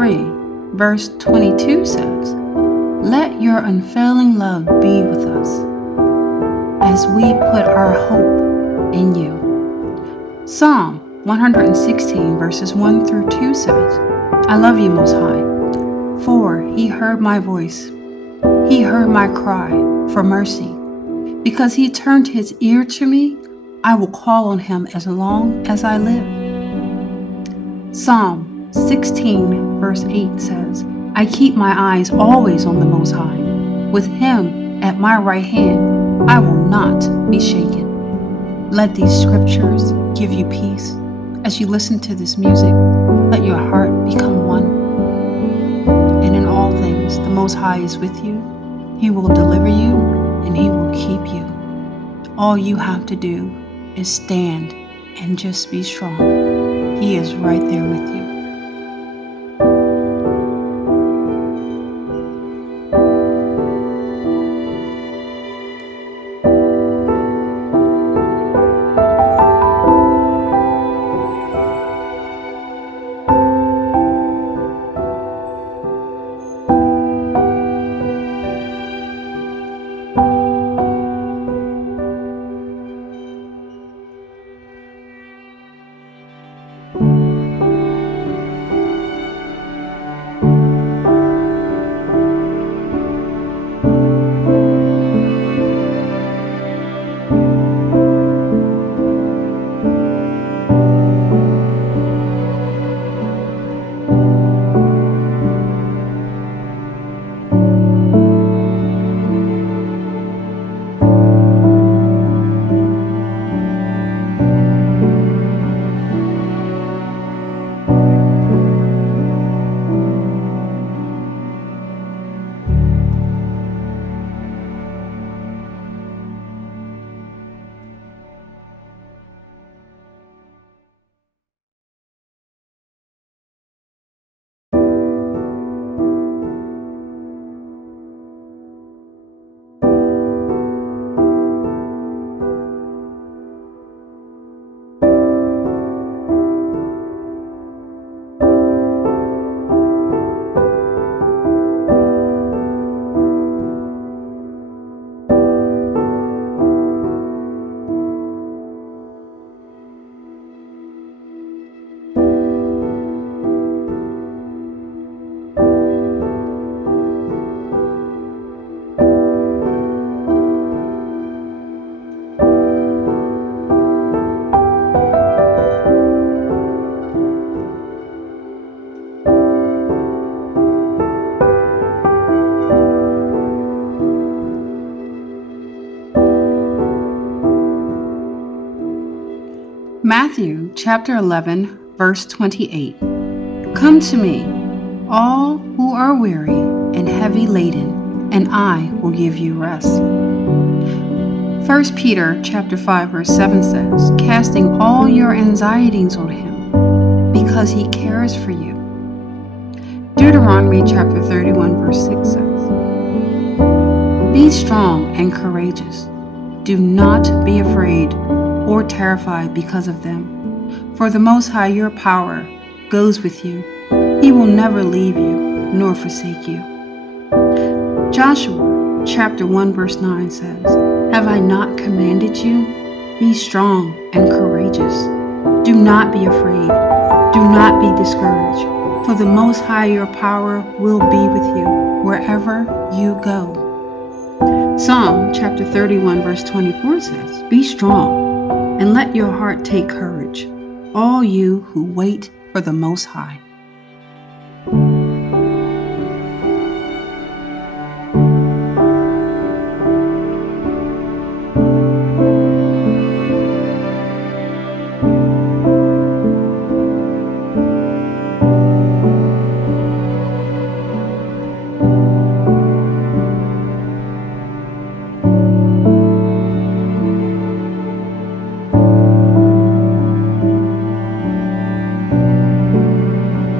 3, verse 22 says, "Let your unfailing love be with us as we put our hope in you." Psalm 116, verses 1 through 2 says, "I love you, Most High, for he heard my voice. He heard my cry for mercy. Because he turned his ear to me, I will call on him as long as I live." Psalm 16, verse 8 says, "I keep my eyes always on the Most High. With him at my right hand, I will not be shaken." Let these scriptures give you peace. As you listen to this music, let your heart become one. And in all things, the Most High is with you. He will deliver you and he will keep you. All you have to do is stand and just be strong. He is right there with you. Matthew chapter 11, verse 28. "Come to me, all who are weary and heavy laden, and I will give you rest." 1 Peter chapter 5, verse 7 says, "Casting all your anxieties on him, because he cares for you." Deuteronomy chapter 31, verse 6 says, "Be strong and courageous. Do not be afraid or terrified because of them. For the Most High your power goes with you. He will never leave you nor forsake you." Joshua chapter 1 verse 9 says, "Have I not commanded you? Be strong and courageous. Do not be afraid. Do not be discouraged. For the Most High your power will be with you wherever you go." Psalm chapter 31 verse 24 says, "Be strong and let your heart take courage, all you who wait for the Most High."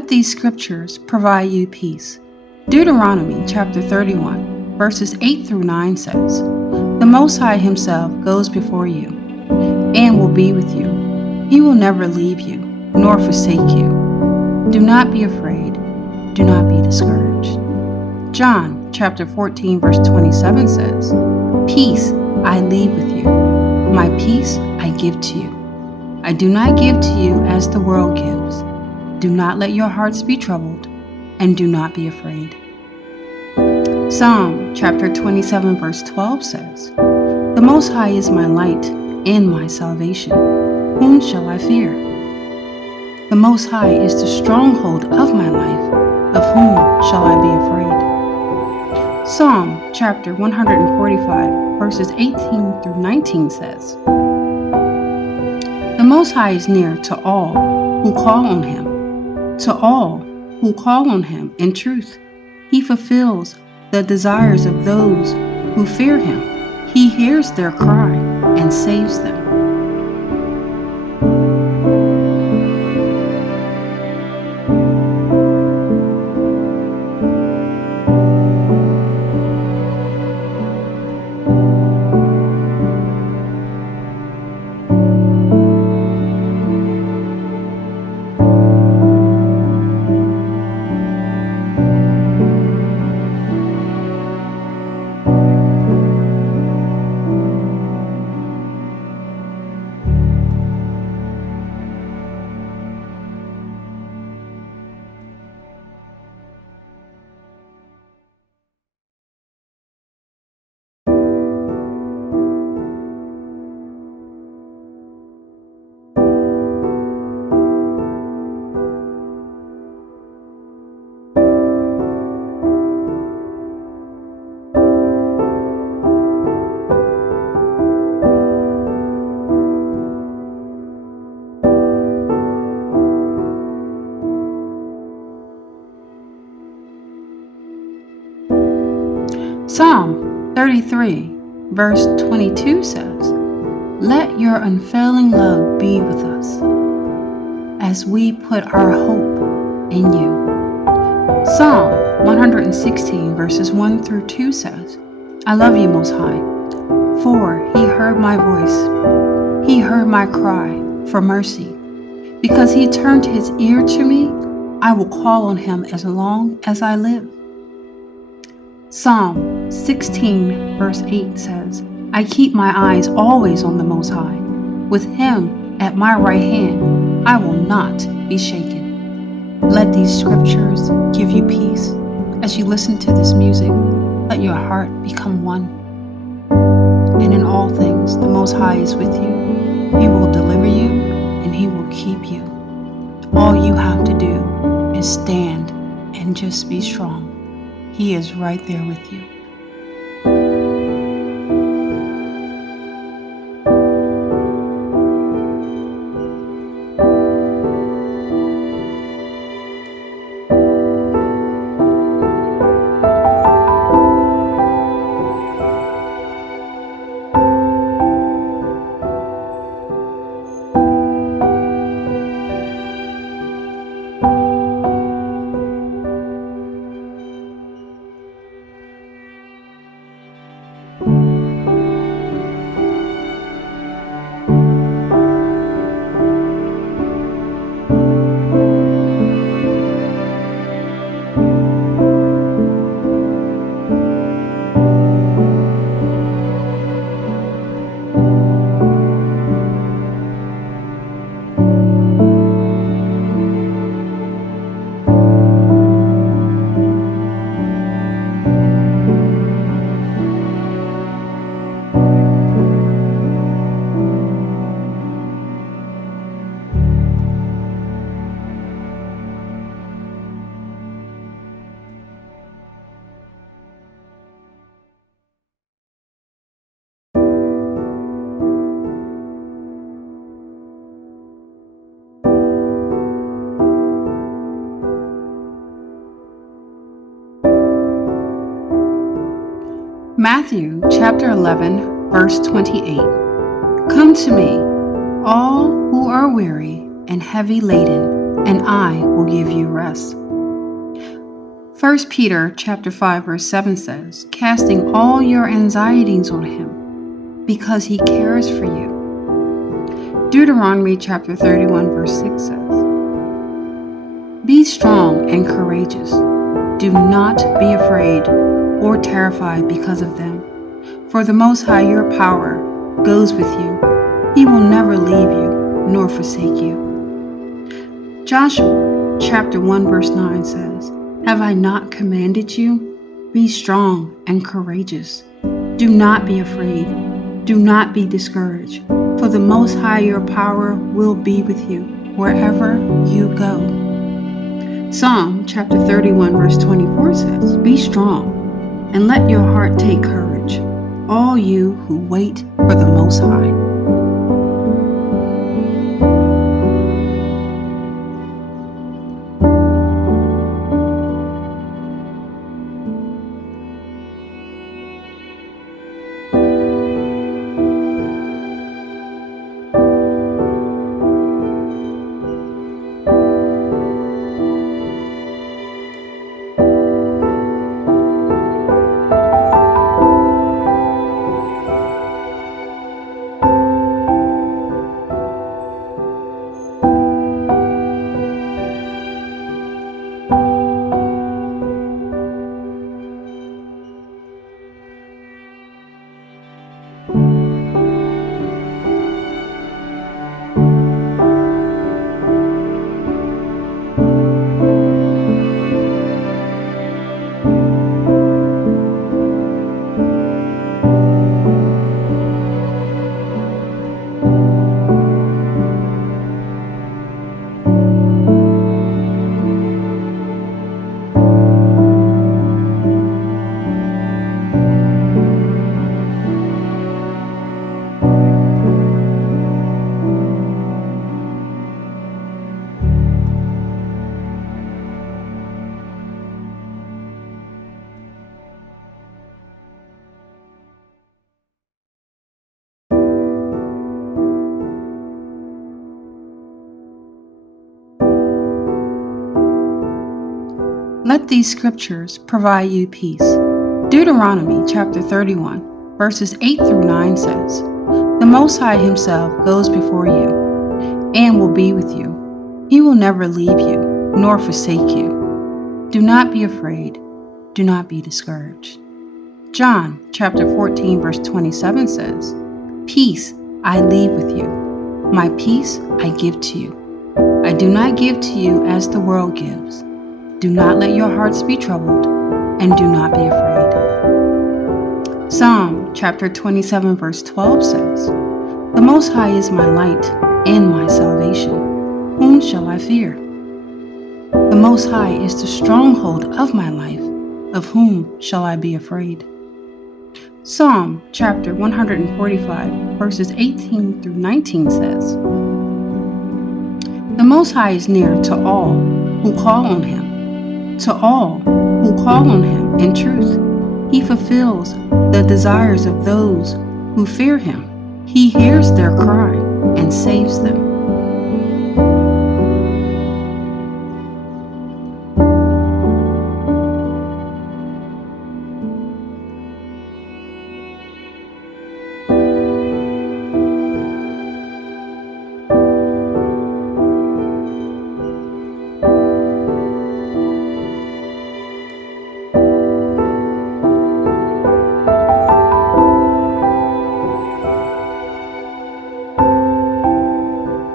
Let these scriptures provide you peace. Deuteronomy chapter 31, verses 8 through 9 says, "The Most High Himself goes before you and will be with you. He will never leave you nor forsake you. Do not be afraid. Do not be discouraged." John chapter 14, verse 27 says, "Peace I leave with you. My peace I give to you. I do not give to you as the world gives. Do not let your hearts be troubled, and do not be afraid." Psalm chapter 27, verse 12 says, "The Most High is my light and my salvation. Whom shall I fear? The Most High is the stronghold of my life. Of whom shall I be afraid?" Psalm chapter 145, verses 18 through 19 says, "The Most High is near to all who call on Him, to all who call on Him in truth. He fulfills the desires of those who fear Him. He hears their cry and saves them." Psalm 33, verse 22 says, "Let your unfailing love be with us as we put our hope in you." Psalm 116, verses 1 through 2 says, "I love you, Most High, for He heard my voice. He heard my cry for mercy. Because He turned His ear to me, I will call on Him as long as I live." Psalm 16, verse 8 says, "I keep my eyes always on the Most High. With Him at my right hand, I will not be shaken." Let these scriptures give you peace. As you listen to this music, let your heart become one. And in all things, the Most High is with you. He will deliver you and He will keep you. All you have to do is stand and just be strong. He is right there with you. Matthew chapter 11, verse 28. "Come to me, all who are weary and heavy laden, and I will give you rest. 1 Peter chapter 5 verse 7 says, casting all your anxieties on him, because he cares for you. Deuteronomy chapter 31 verse 6 says, be strong and courageous. Do not be afraid or terrified because of them. For the Most High your power goes with you. He will never leave you nor forsake you. Joshua chapter 1 verse 9 says, have I not commanded you? Be strong and courageous. Do not be afraid. Do not be discouraged. For the Most High your power will be with you wherever you go. Psalm chapter 31 verse 24 says, be strong and let your heart take courage, all you who wait for the Most High. Let these scriptures provide you peace. Deuteronomy chapter 31, verses 8 through 9 says, the Most High himself goes before you and will be with you. He will never leave you nor forsake you. Do not be afraid. Do not be discouraged. John chapter 14, verse 27 says, peace I leave with you. My peace I give to you. I do not give to you as the world gives. Do not let your hearts be troubled, and do not be afraid. Psalm chapter 27 verse 12 says, the Most High is my light and my salvation. Whom shall I fear? The Most High is the stronghold of my life. Of whom shall I be afraid? Psalm chapter 145 verses 18 through 19 says, the Most High is near to all who call on him. To all who call on him in truth, he fulfills the desires of those who fear him. He hears their cry and saves them.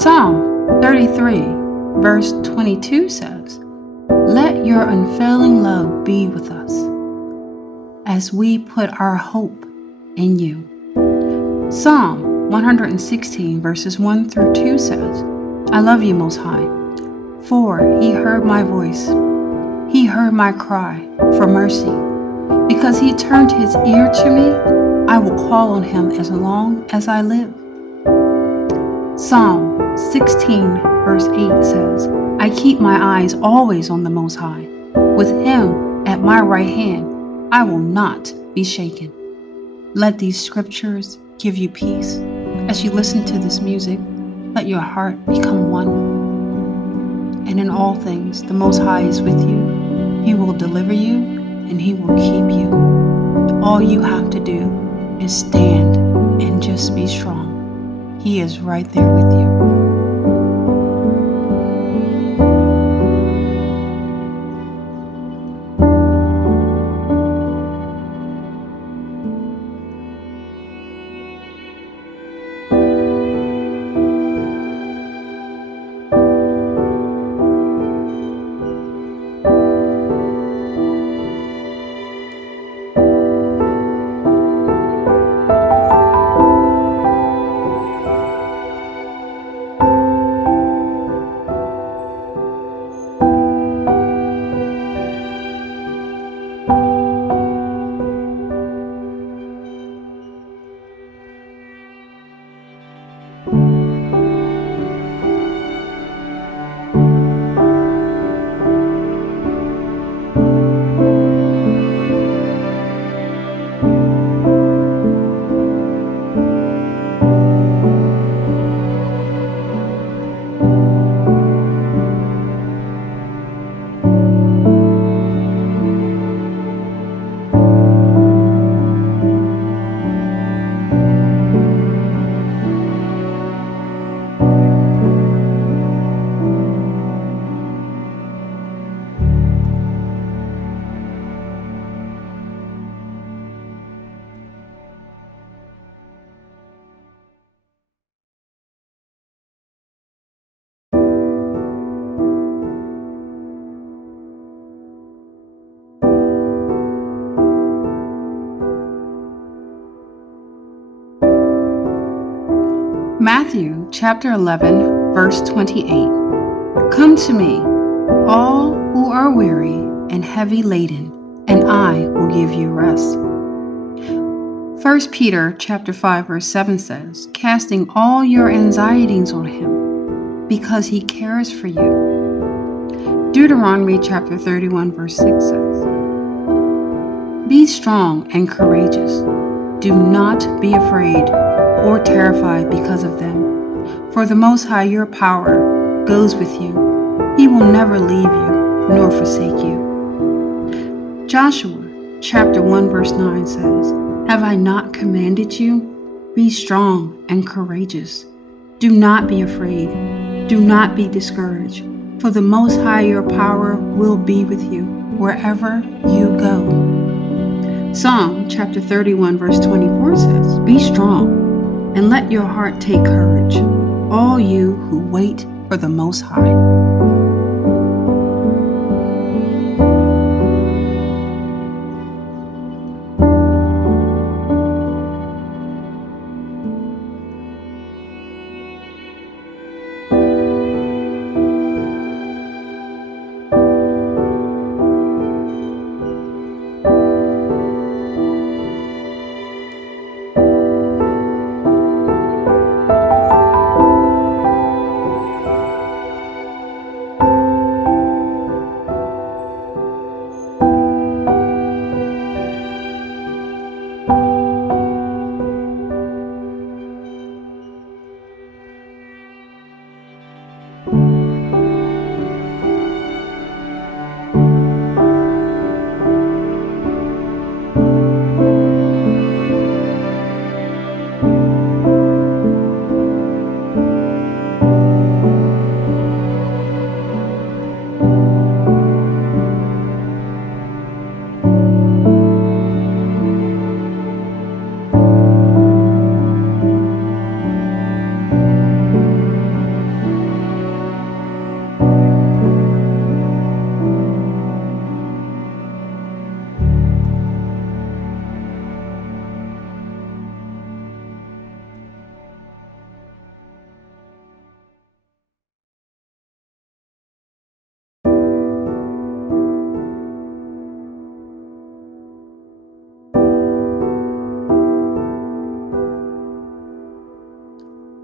Psalm 33, verse 22 says, "Let your unfailing love be with us as we put our hope in you." Psalm 116, verses 1 through 2 says, "I love you, Most High, for he heard my voice. He heard my cry for mercy. Because he turned his ear to me, I will call on him as long as I live." Psalm 16, verse 8 says, "I keep my eyes always on the Most High. With him at my right hand, I will not be shaken." Let these scriptures give you peace. As you listen to this music, let your heart become one. And in all things, the Most High is with you. He will deliver you and he will keep you. All you have to do is stand and just be strong. He is right there with you. Matthew chapter 11, verse 28. "Come to me, all who are weary and heavy laden, and I will give you rest." 1 Peter chapter 5, verse 7 says, "Casting all your anxieties on him, because he cares for you." Deuteronomy chapter 31, verse 6 says, "Be strong and courageous. Do not be afraid or terrified because of them. For the Most High your power goes with you. He will never leave you nor forsake you." Joshua chapter 1, verse 9 says, "Have I not commanded you? Be strong and courageous. Do not be afraid. Do not be discouraged. For the Most High your power will be with you wherever you go." Psalm chapter 31, verse 24 says, "Be strong and let your heart take courage, all you who wait for the Most High."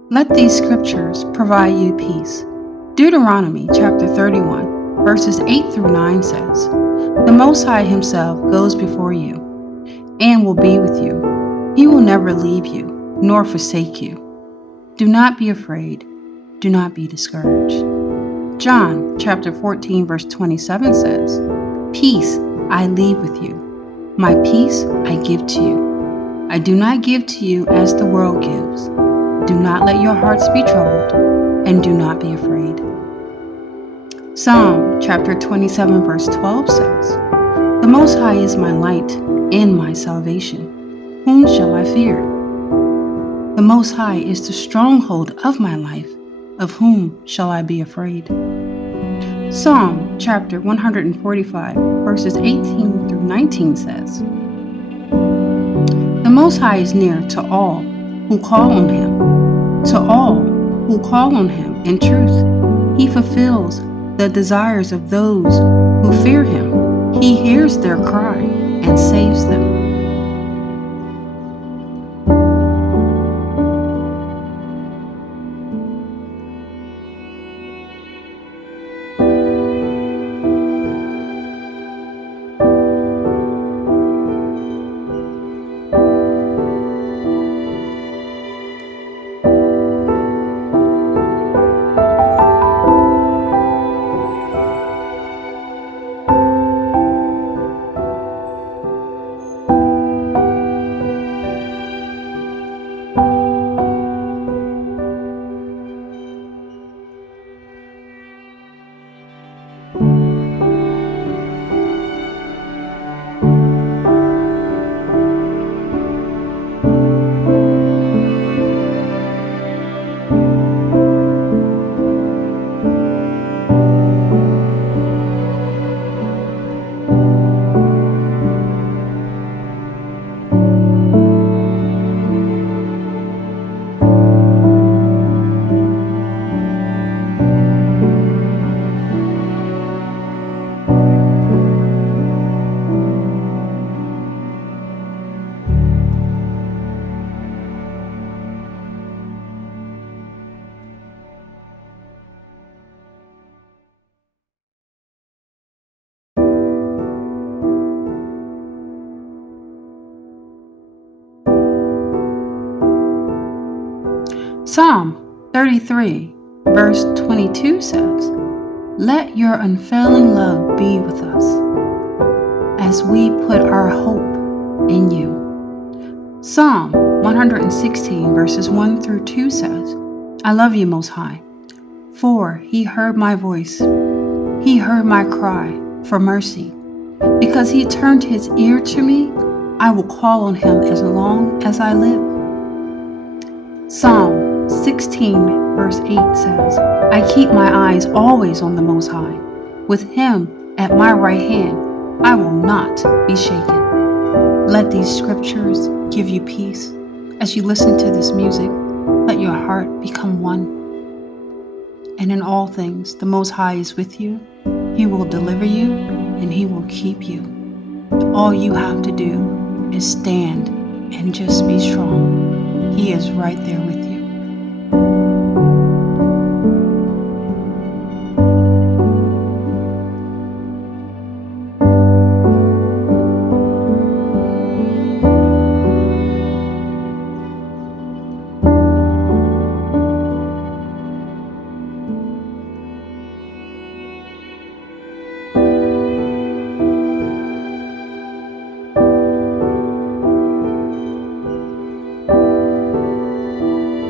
Let these scriptures provide you peace. Deuteronomy chapter 31, verses 8 through 9 says, "The Most High Himself goes before you and will be with you. He will never leave you nor forsake you. Do not be afraid. Do not be discouraged." John chapter 14, verse 27 says, "Peace I leave with you. My peace I give to you. I do not give to you as the world gives. Do not let your hearts be troubled, and do not be afraid." Psalm chapter 27, verse 12 says, "The Most High is my light and my salvation. Whom shall I fear? The Most High is the stronghold of my life. Of whom shall I be afraid?" Psalm chapter 145, verses 18 through 19 says, "The Most High is near to all who call on Him, to all who call on Him in truth. He fulfills the desires of those who fear Him. He hears their cry and saves them." Psalm 33, verse 22 says, "Let your unfailing love be with us as we put our hope in you." Psalm 116, verses 1 through 2 says, "I love you, Most High, for He heard my voice. He heard my cry for mercy. Because He turned His ear to me, I will call on Him as long as I live." Psalm 16, verse 8 says, "I keep my eyes always on the Most High. With Him at my right hand, I will not be shaken." Let these scriptures give you peace. As you listen to this music, let your heart become one. And in all things, the Most High is with you. He will deliver you, and He will keep you. All you have to do is stand and just be strong. He is right there with you.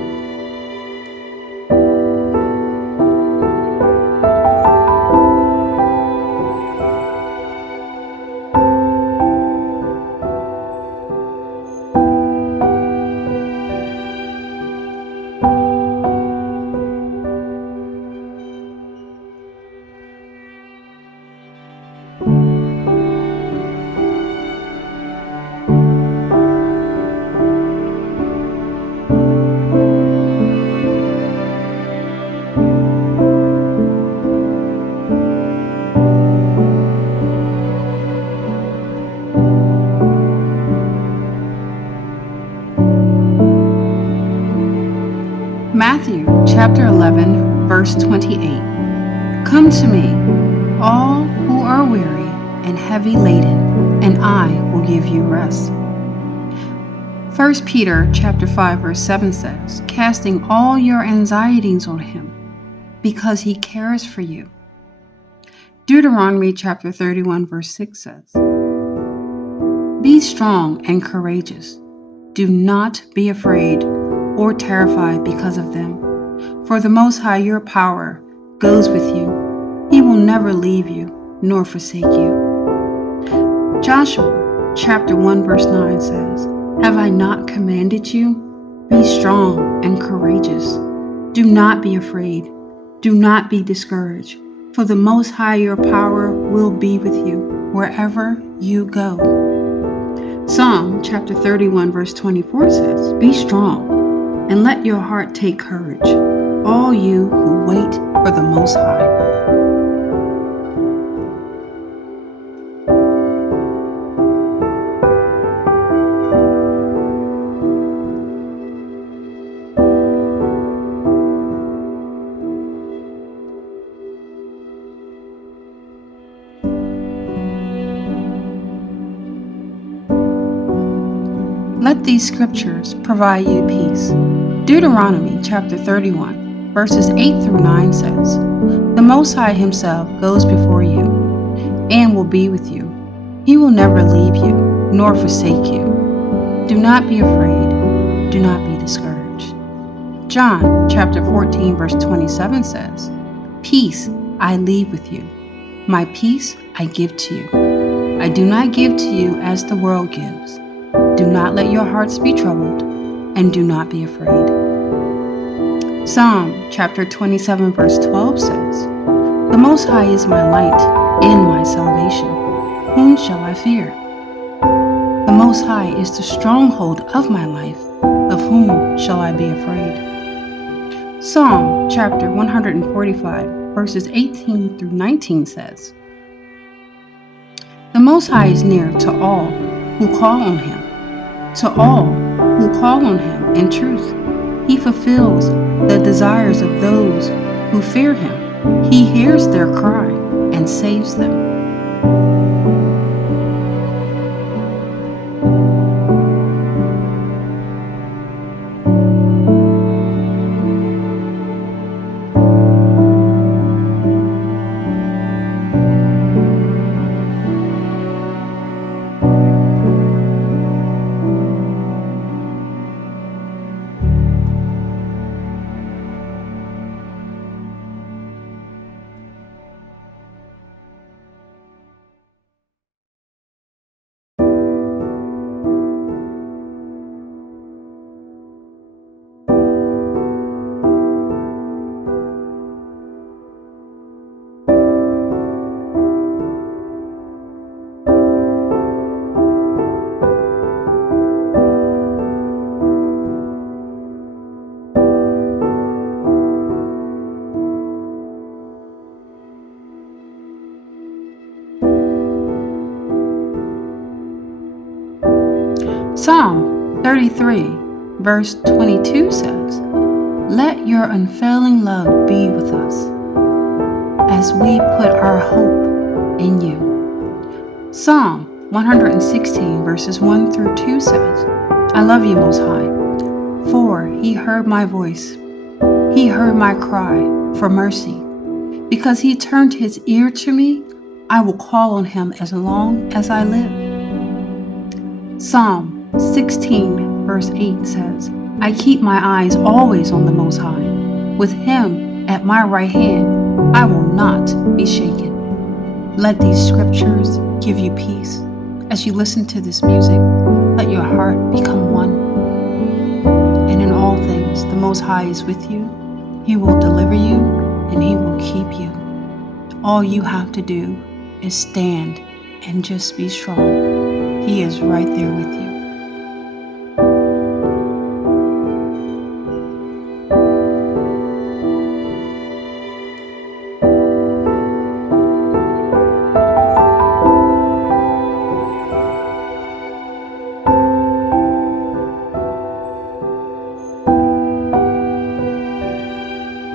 chapter 11, verse 28. Come to me, all who are weary and heavy laden, and I will give you rest. 1 Peter chapter 5, verse 7 says, casting all your anxieties on him, because he cares for you. Deuteronomy chapter 31, verse 6 says, be strong and courageous. Do not be afraid or terrified because of them, for the Most High your power goes with you. He will never leave you nor forsake you. Joshua chapter 1, verse 9 says, have I not commanded you? Be strong and courageous. Do not be afraid. Do not be discouraged, for the Most High your power will be with you wherever you go. Psalm chapter 31, verse 24 says, be strong and let your heart take courage, all you who wait for the Most High. Let these scriptures provide you peace. Deuteronomy chapter 31, verses 8 through 9 says, the Most High himself goes before you and will be with you. He will never leave you nor forsake you. Do not be afraid. Do not be discouraged. John chapter 14, verse 27 says, peace I leave with you. My peace I give to you. I do not give to you as the world gives. Do not let your hearts be troubled, and do not be afraid. Psalm chapter 27, verse 12 says, the Most High is my light and my salvation. Whom shall I fear? The Most High is the stronghold of my life. Of whom shall I be afraid? Psalm chapter 145, verses 18 through 19 says, the Most High is near to all who call on him. To all who call on him in truth, he fulfills the desires of those who fear him. He hears their cry and saves them. Psalm 33, verse 22 says, let your unfailing love be with us as we put our hope in you. Psalm 116, verses 1 through 2 says, I love you, Most High, for he heard my voice. He heard my cry for mercy. Because he turned his ear to me, I will call on him as long as I live. Psalm 16, verse 8 says, I keep my eyes always on the Most High. With him at my right hand, I will not be shaken. Let these scriptures give you peace. As you listen to this music, let your heart become one. And in all things, the Most High is with you. He will deliver you and he will keep you. All you have to do is stand and just be strong. He is right there with you.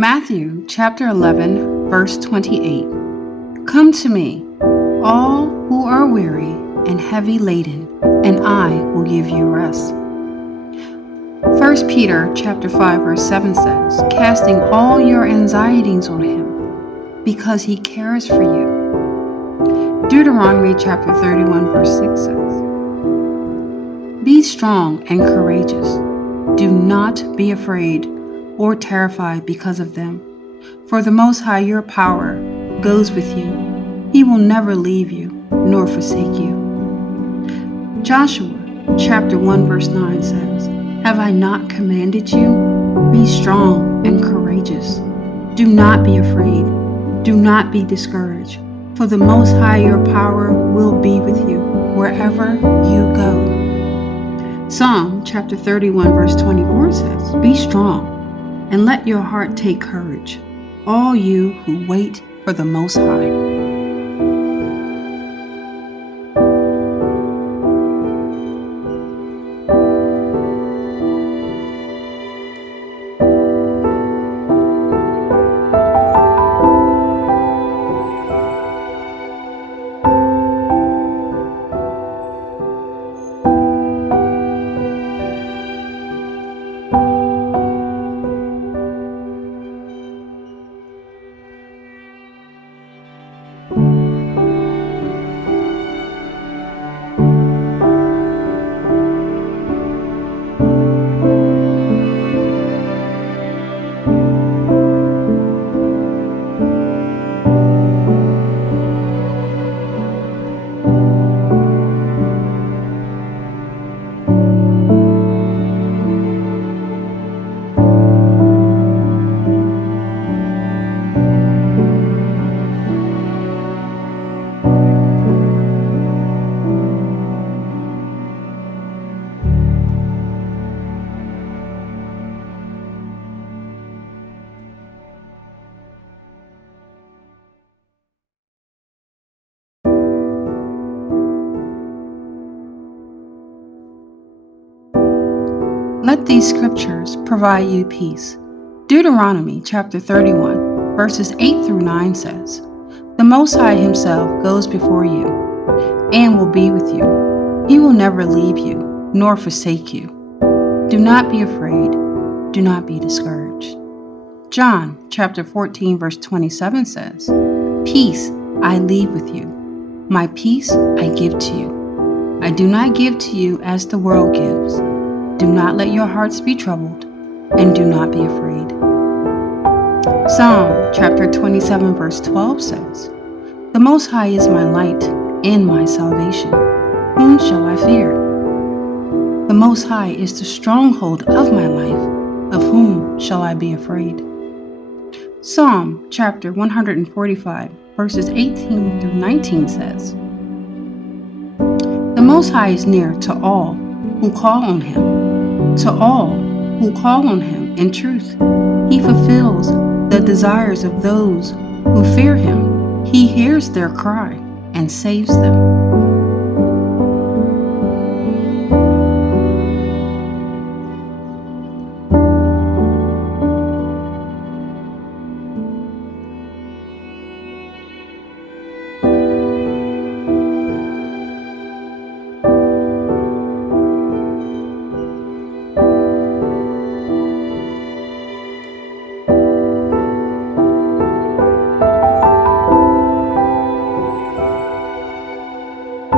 Matthew chapter 11, verse 28. Come to me, all who are weary and heavy laden, and I will give you rest. 1 Peter chapter 5, verse 7 says, casting all your anxieties on him, because he cares for you. Deuteronomy chapter 31, verse 6 says, be strong and courageous. Do not be afraid or terrified because of them. For the Most High your power goes with you. He will never leave you nor forsake you. Joshua chapter 1 verse 9 says, have I not commanded you? Be strong and courageous. Do not be afraid. Do not be discouraged. For the Most High your power will be with you wherever you go. Psalm chapter 31 verse 24 says, be strong and let your heart take courage, all you who wait for the Most High. Let these scriptures provide you peace. Deuteronomy chapter 31, verses 8 through 9 says, the Most High himself goes before you and will be with you. He will never leave you nor forsake you. Do not be afraid. Do not be discouraged. John chapter 14, verse 27 says, peace I leave with you. My peace I give to you. I do not give to you as the world gives. Do not let your hearts be troubled, and do not be afraid. Psalm chapter 27 verse 12 says, the Most High is my light and my salvation. Whom shall I fear? The Most High is the stronghold of my life. Of whom shall I be afraid? Psalm chapter 145 verses 18 through 19 says, the Most High is near to all who call on him. To all who call on him in truth, he fulfills the desires of those who fear him. He hears their cry and saves them.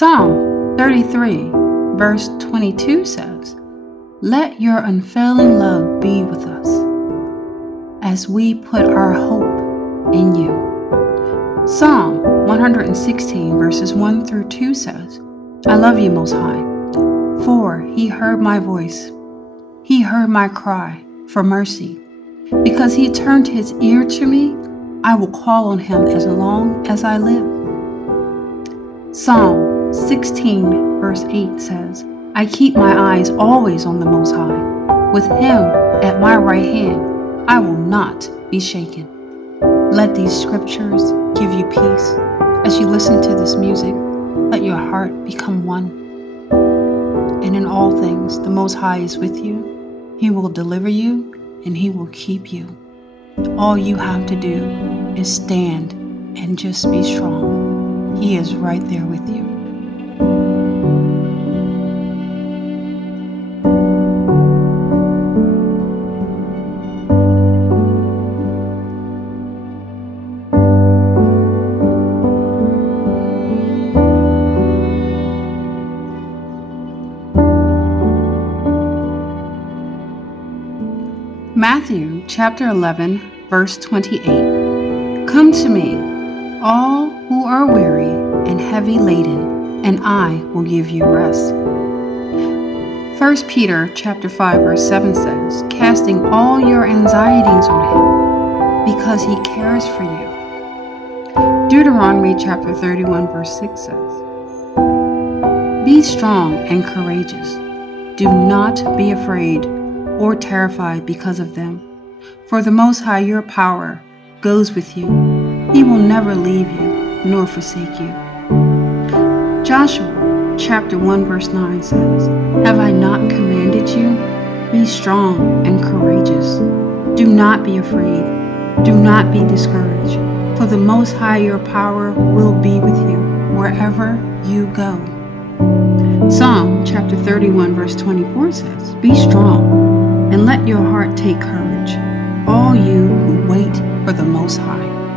Psalm 33, verse 22 says, "Let your unfailing love be with us as we put our hope in you." Psalm 116, verses 1 through 2 says, "I love you, Most High, for he heard my voice. He heard my cry for mercy. Because he turned his ear to me, I will call on him as long as I live." Psalm 16, verse 8 says, "I keep my eyes always on the Most High. With him at my right hand, I will not be shaken." Let these scriptures give you peace. As you listen to this music, let your heart become one. And in all things, the Most High is with you. He will deliver you and he will keep you. All you have to do is stand and just be strong. He is right there with you. Matthew chapter 11, verse 28. "Come to me, all who are weary and heavy laden, and I will give you rest." 1 Peter chapter 5, verse 7 says, "Casting all your anxieties on him, because he cares for you." Deuteronomy chapter 31, verse 6 says, "Be strong and courageous. Do not be afraid or terrified because of them. For the Most High your power goes with you. He will never leave you nor forsake you." Joshua chapter 1 verse 9 says, "Have I not commanded you? Be strong and courageous. Do not be afraid. Do not be discouraged. For the Most High your power will be with you wherever you go." Psalm chapter 31 verse 24 says, "Be strong and let your heart take courage, all you who wait for the Most High."